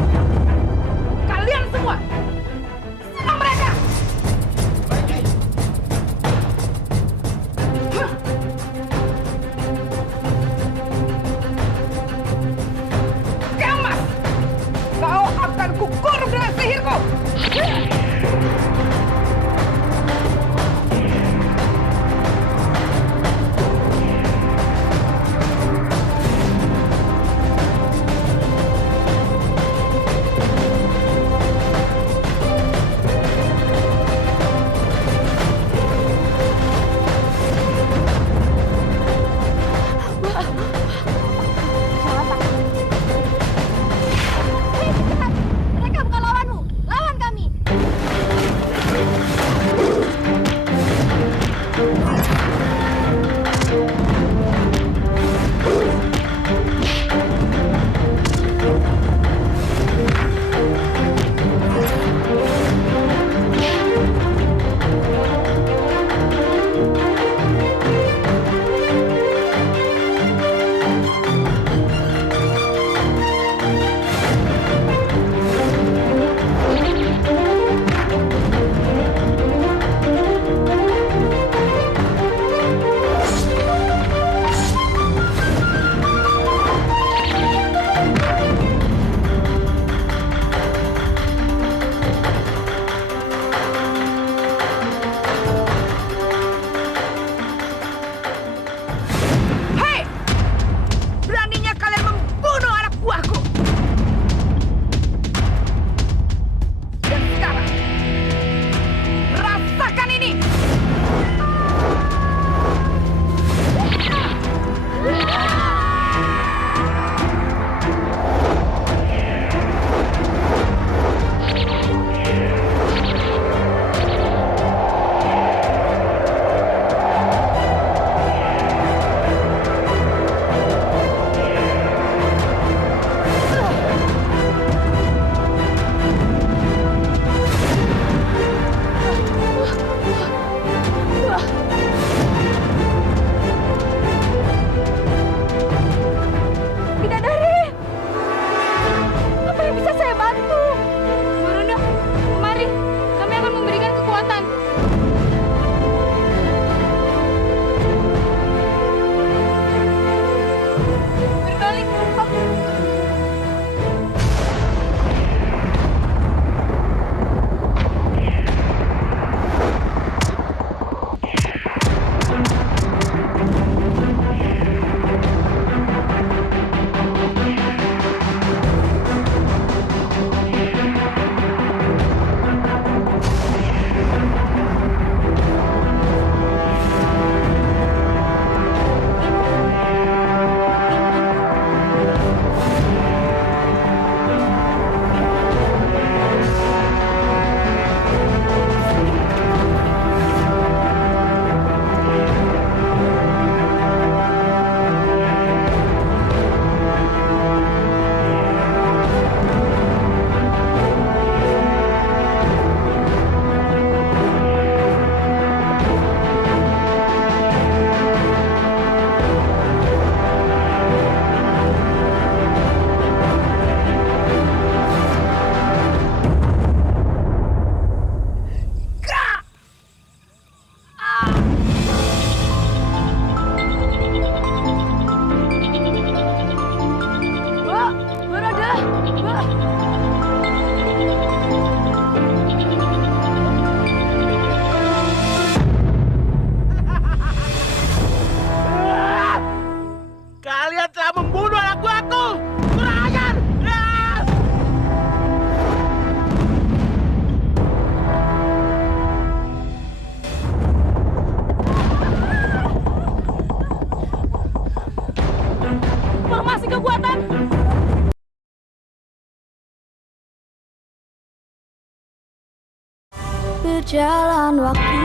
Berjalan waktu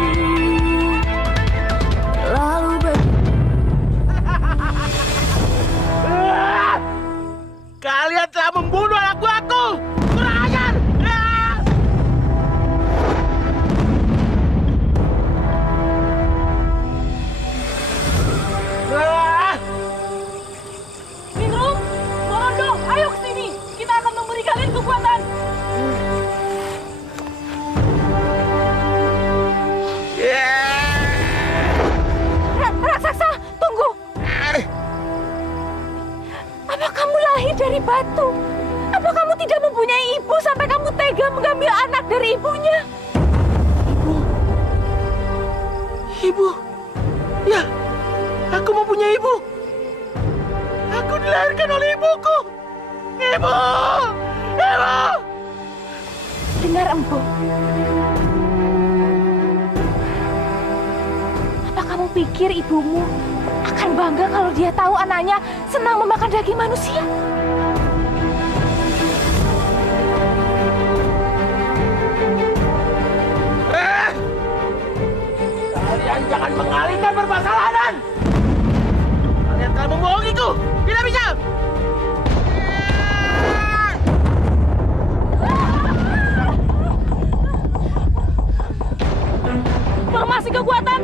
lalu Kalian telah membunuh anak buahku. Kurang ajar. Ningrum, Rondo, ayo ke sini. Kita akan memberi kalian kekuatan. Raksasa, tunggu. Apa kamu lahir dari batu? Apa kamu tidak mempunyai ibu sampai kamu tega mengambil anak dari ibunya? Ibu. Ya, aku mempunyai ibu. Aku dilahirkan oleh ibuku. Ibu. Ibu. Dengar Empu. Apa kamu pikir ibumu akan bangga kalau dia tahu anaknya senang memakan daging manusia? Kalian jangan mengalihkan permasalahan. Kalian telah membohongiku. Tidak bisa. Formasi kekuatan.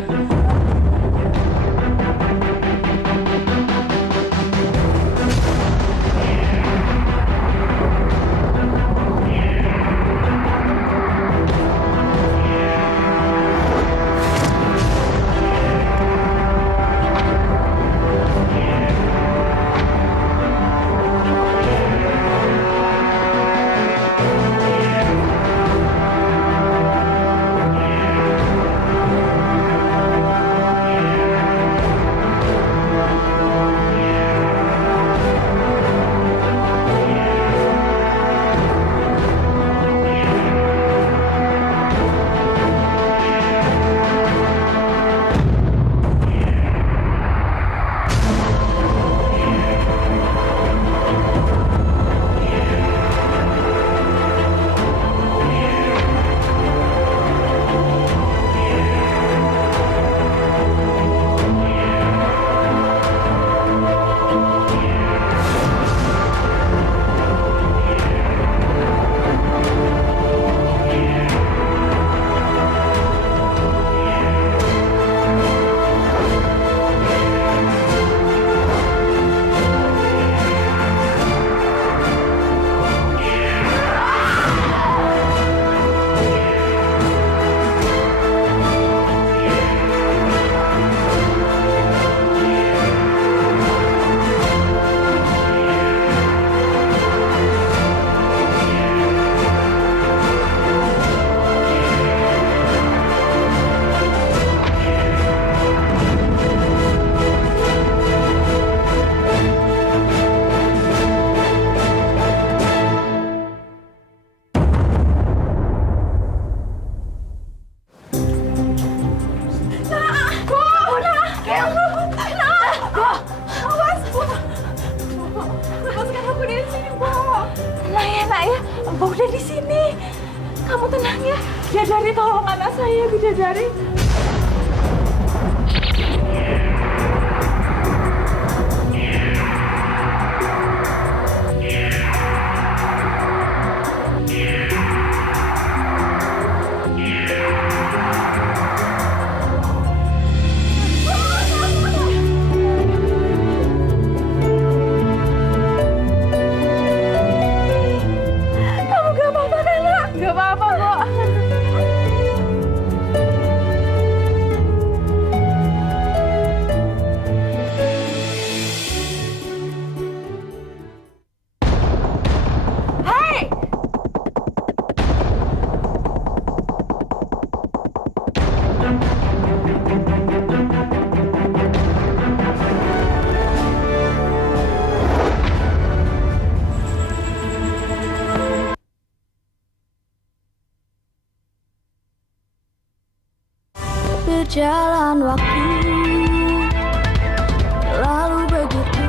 Mbak udah di sini. Kamu tenang ya. Bidadari, tolong anak saya, Bidadari. Berjalan waktu lalu begitu.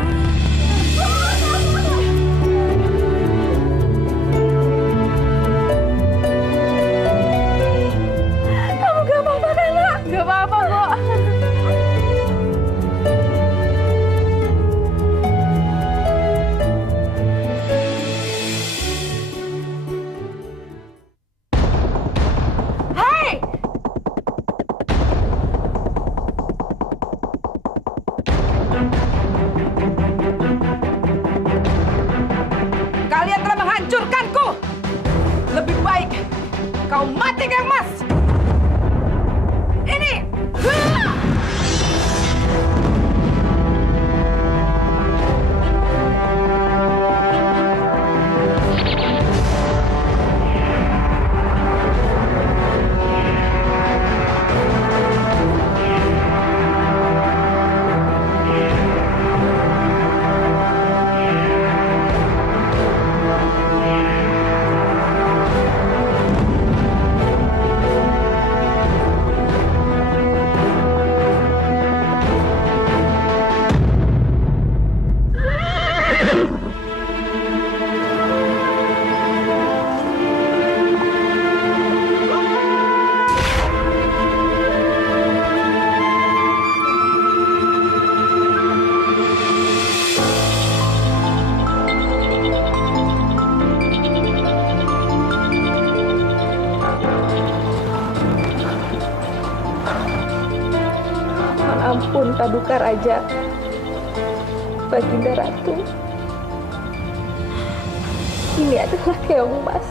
ampun Paduka Raja, Baginda Ratu. Ini adalah Keongmas,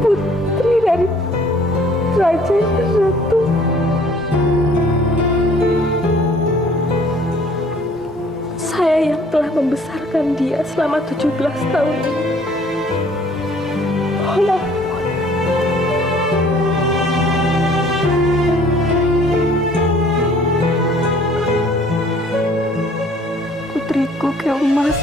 putri dari Raja dan Ratu. Saya yang telah membesarkan dia selama 17 tahun ini. Mohon ampun. Putriku Keongmas.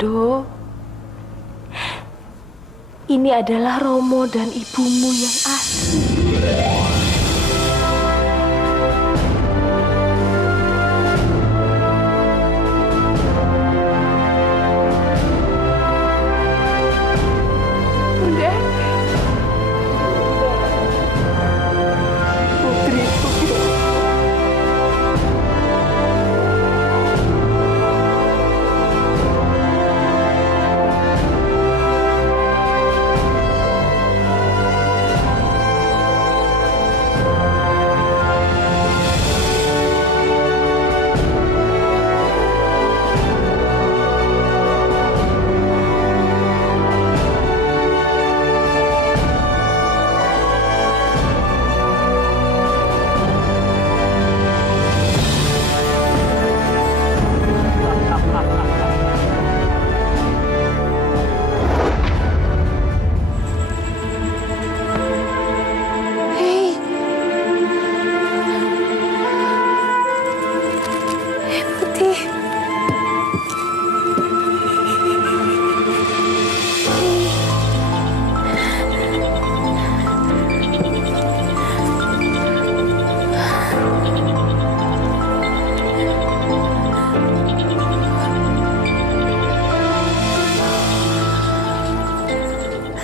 Do, ini adalah Romo dan ibumu yang asli. Bunda, putriku.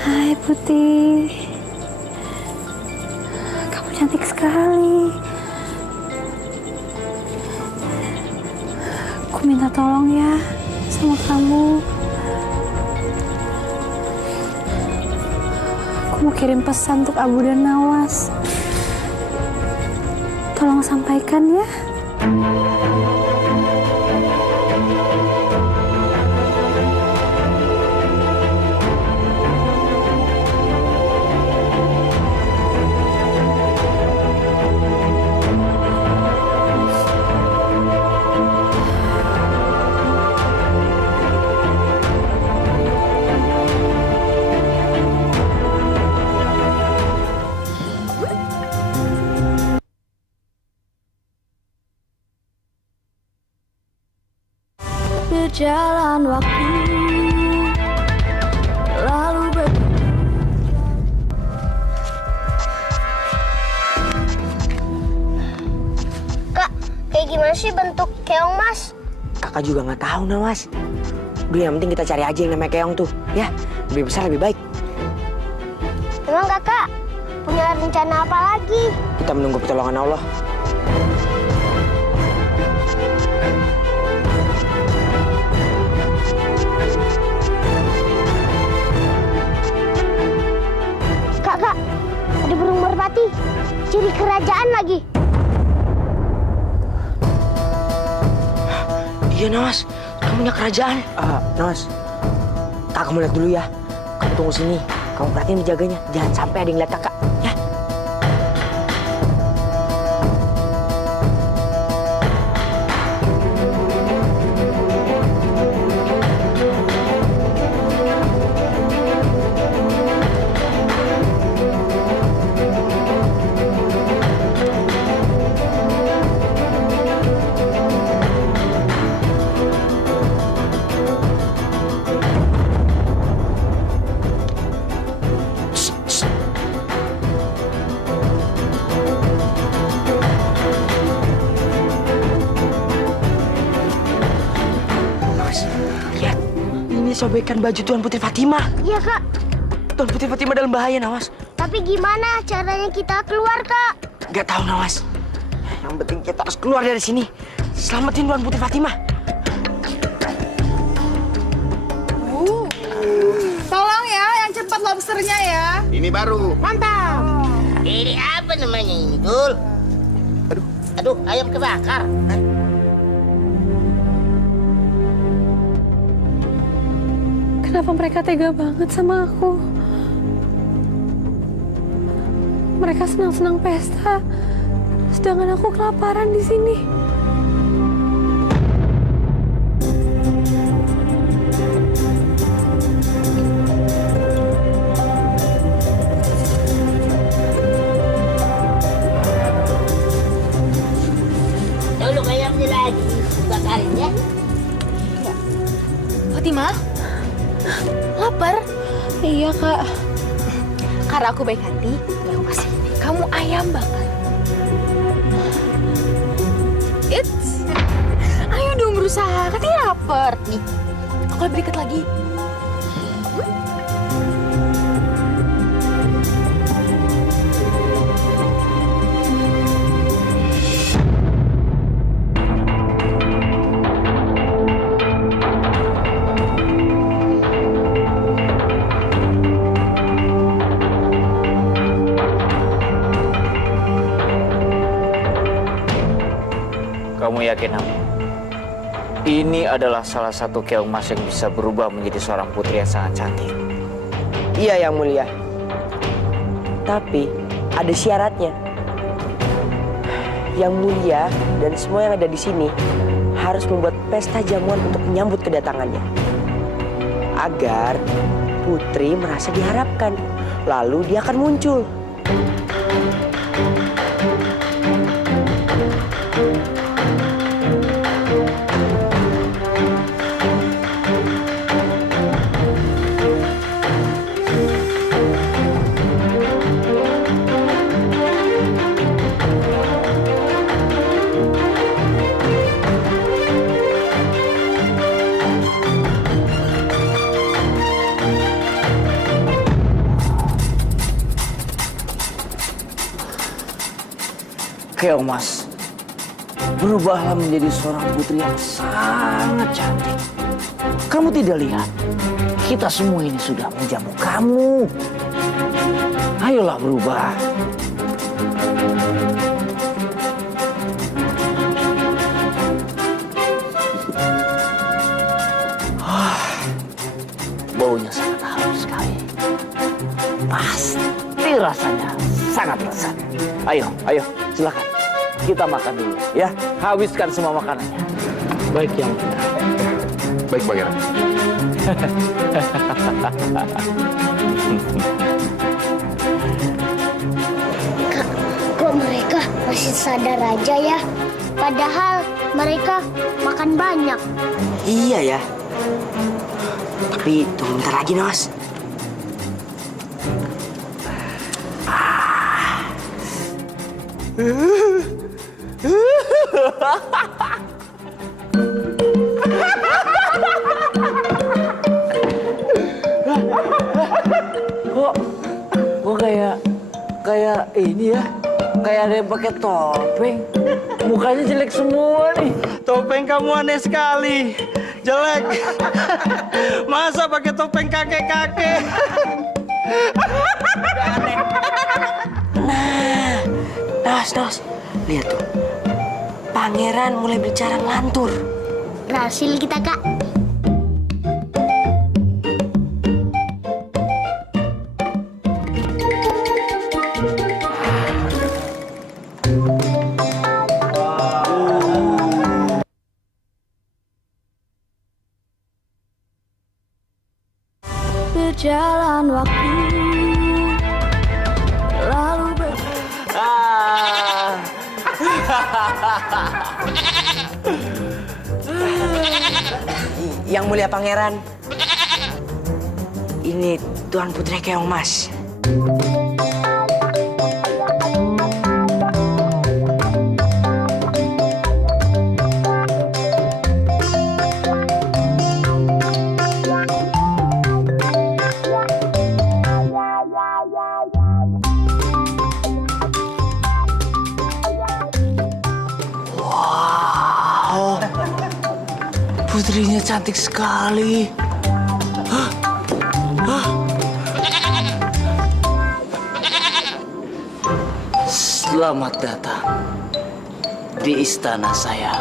Hai Putih, kamu cantik sekali. Aku minta tolong ya sama kamu. Aku mau kirim pesan untuk Abu dan Nawas. Tolong sampaikan ya. Berjalan waktu lalu Kak, kayak gimana sih bentuk Keongmas? Kakak juga nggak tahu, Nawas. Udah, yang penting kita cari aja yang namanya Keong tuh. Ya, lebih besar lebih baik. Emang kakak punya rencana apa lagi? Kita menunggu pertolongan Allah. Kak, ada burung merpati, ciri kerajaan lagi. Iya, Nawas. Kamu punya kerajaan. Nawas, kakak mau lihat dulu ya. Kamu tunggu sini. Kamu perhatiin menjaganya. Jangan sampai ada yang lihat kakak. Ya. sobekkan baju Tuan Putri Fatima. Iya, Kak. Tuan Putri Fatima dalam bahaya, Nawas. Tapi gimana caranya kita keluar, Kak? Gak tahu, Nawas. Yang penting kita harus keluar dari sini. Selamatin Tuan Putri Fatima. Tolong ya, yang cepat lobsternya ya. Ini baru. Mantap. Ini apa namanya ini, Dul? Aduh, ayam kebakar. Kenapa mereka tega banget sama aku? Mereka senang-senang pesta, sedangkan aku kelaparan di sini. Dulu ayamnya lagi, bakarin ya. Fatima, lapar? Iya, Kak. Karena aku baik hati, aku kasih kamu ayam bakar. Ayo dong berusaha, katanya lapar. Nih, aku lebih dikit lagi. Kamu yakin, Am? Ini adalah salah satu keong mas yang bisa berubah menjadi seorang putri yang sangat cantik. Iya, Yang Mulia. Tapi ada syaratnya. Yang Mulia dan semua yang ada di sini harus membuat pesta jamuan untuk menyambut kedatangannya. Agar putri merasa diharapkan. Lalu dia akan muncul. Keong mas, berubahlah menjadi seorang putri yang sangat cantik. Kamu tidak lihat, kita semua ini sudah menjamu kamu. Ayolah berubah. Baunya sangat halus sekali. Pasti rasanya sangat lezat. Ayo, silakan. Kita makan dulu, ya. Habiskan semua makanannya. Baik, Yang Mulia. Baik, Pangeran. Kak, kok mereka masih sadar aja ya? Padahal mereka makan banyak. Iya ya. Tapi tunggu bentar lagi, Nawas. Kok kayak ini ya? Kayak ada yang pakai topeng. Mukanya jelek semua nih. Topeng kamu aneh sekali. Jelek. Masa pakai topeng kakek-kakek? Nawas. Lihat tuh. Pangeran mulai bicara ngelantur. Berhasil kita, Kak. Berjalan waktu lalu Yang Mulia Pangeran, ini Tuan Putri Keong Mas. Allah, putrinya cantik sekali. Selamat datang di istana saya,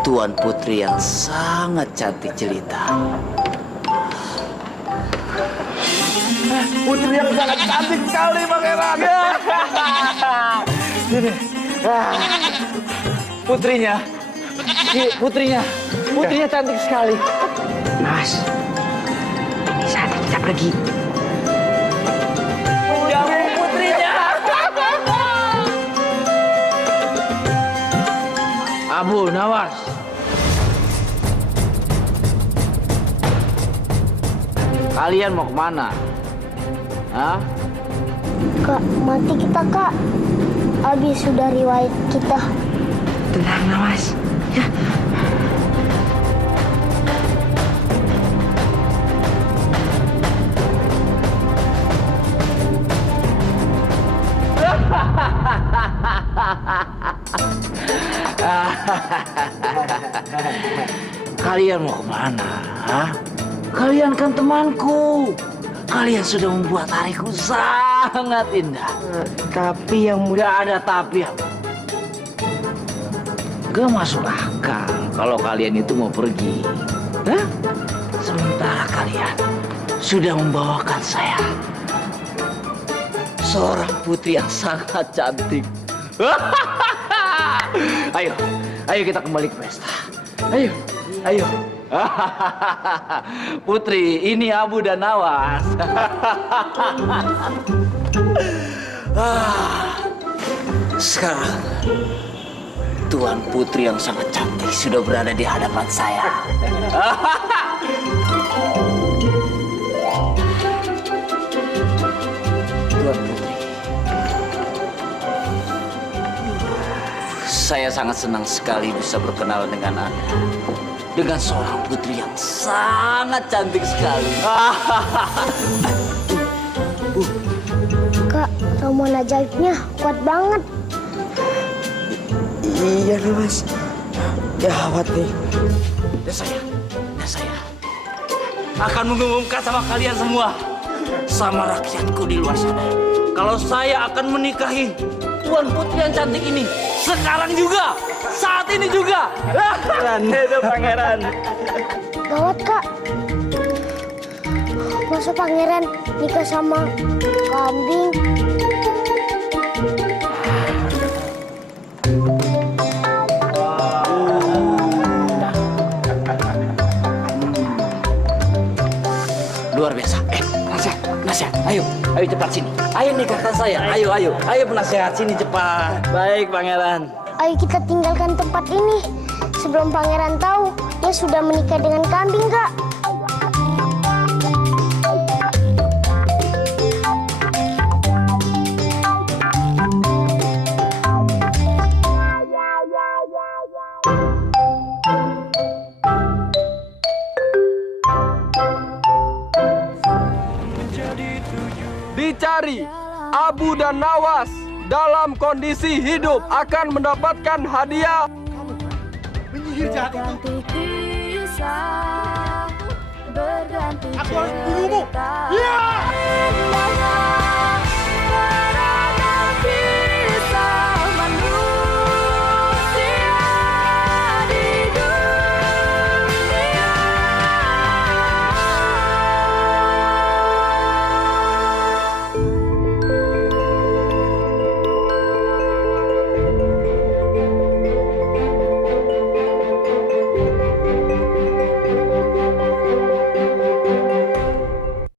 Tuan Putri yang sangat cantik jelita. Putri yang sangat cantik sekali, Pangeran. Putrinya cantik sekali. Mas, ini saatnya kita pergi. Putrinya. Abu Nawas. Kalian mau kemana? Hah? Kak, mati kita, Kak. Abi sudah riwayat kita. Tenang, Nawas. Ya. Kalian mau kemana? Hah? Kalian kan temanku. Kalian sudah membuat hariku sangat indah. Tapi yang mudah ada tapi apa? Gak masuk akal kalau kalian itu mau pergi. Hah? Sementara kalian sudah membawakan saya seorang putri yang sangat cantik. Ayo kita kembali ke pesta. Ayo. Putri, ini Abu dan Nawas. Sekarang Tuan Putri yang sangat cantik sudah berada di hadapan saya. Tuan Putri, saya sangat senang sekali bisa berkenalan dengan Anda. Dengan seorang putri yang sangat cantik sekali. Kak, ramuan ajaibnya kuat banget. Iya, Mas. Gawat nih. Dan saya akan mengumumkan sama kalian semua, sama rakyatku di luar sana, kalau saya akan menikahi Tuan Putri yang cantik ini sekarang juga, saat ini juga. Itu Pangeran. Gawat, Kak. Masa Pangeran nikah sama kambing? Luar biasa. Penasihat, ayo cepat sini. Ayo nikahkan saya. Ayo penasehat sini cepat. Baik, Pangeran. Ayo kita tinggalkan tempat ini sebelum Pangeran tahu dia sudah menikah dengan kambing, Kak. Dicari Abu dan Nawas dalam kondisi hidup akan mendapatkan hadiah. Penyihir jahat itu. Aku harus membunuhmu. Ya!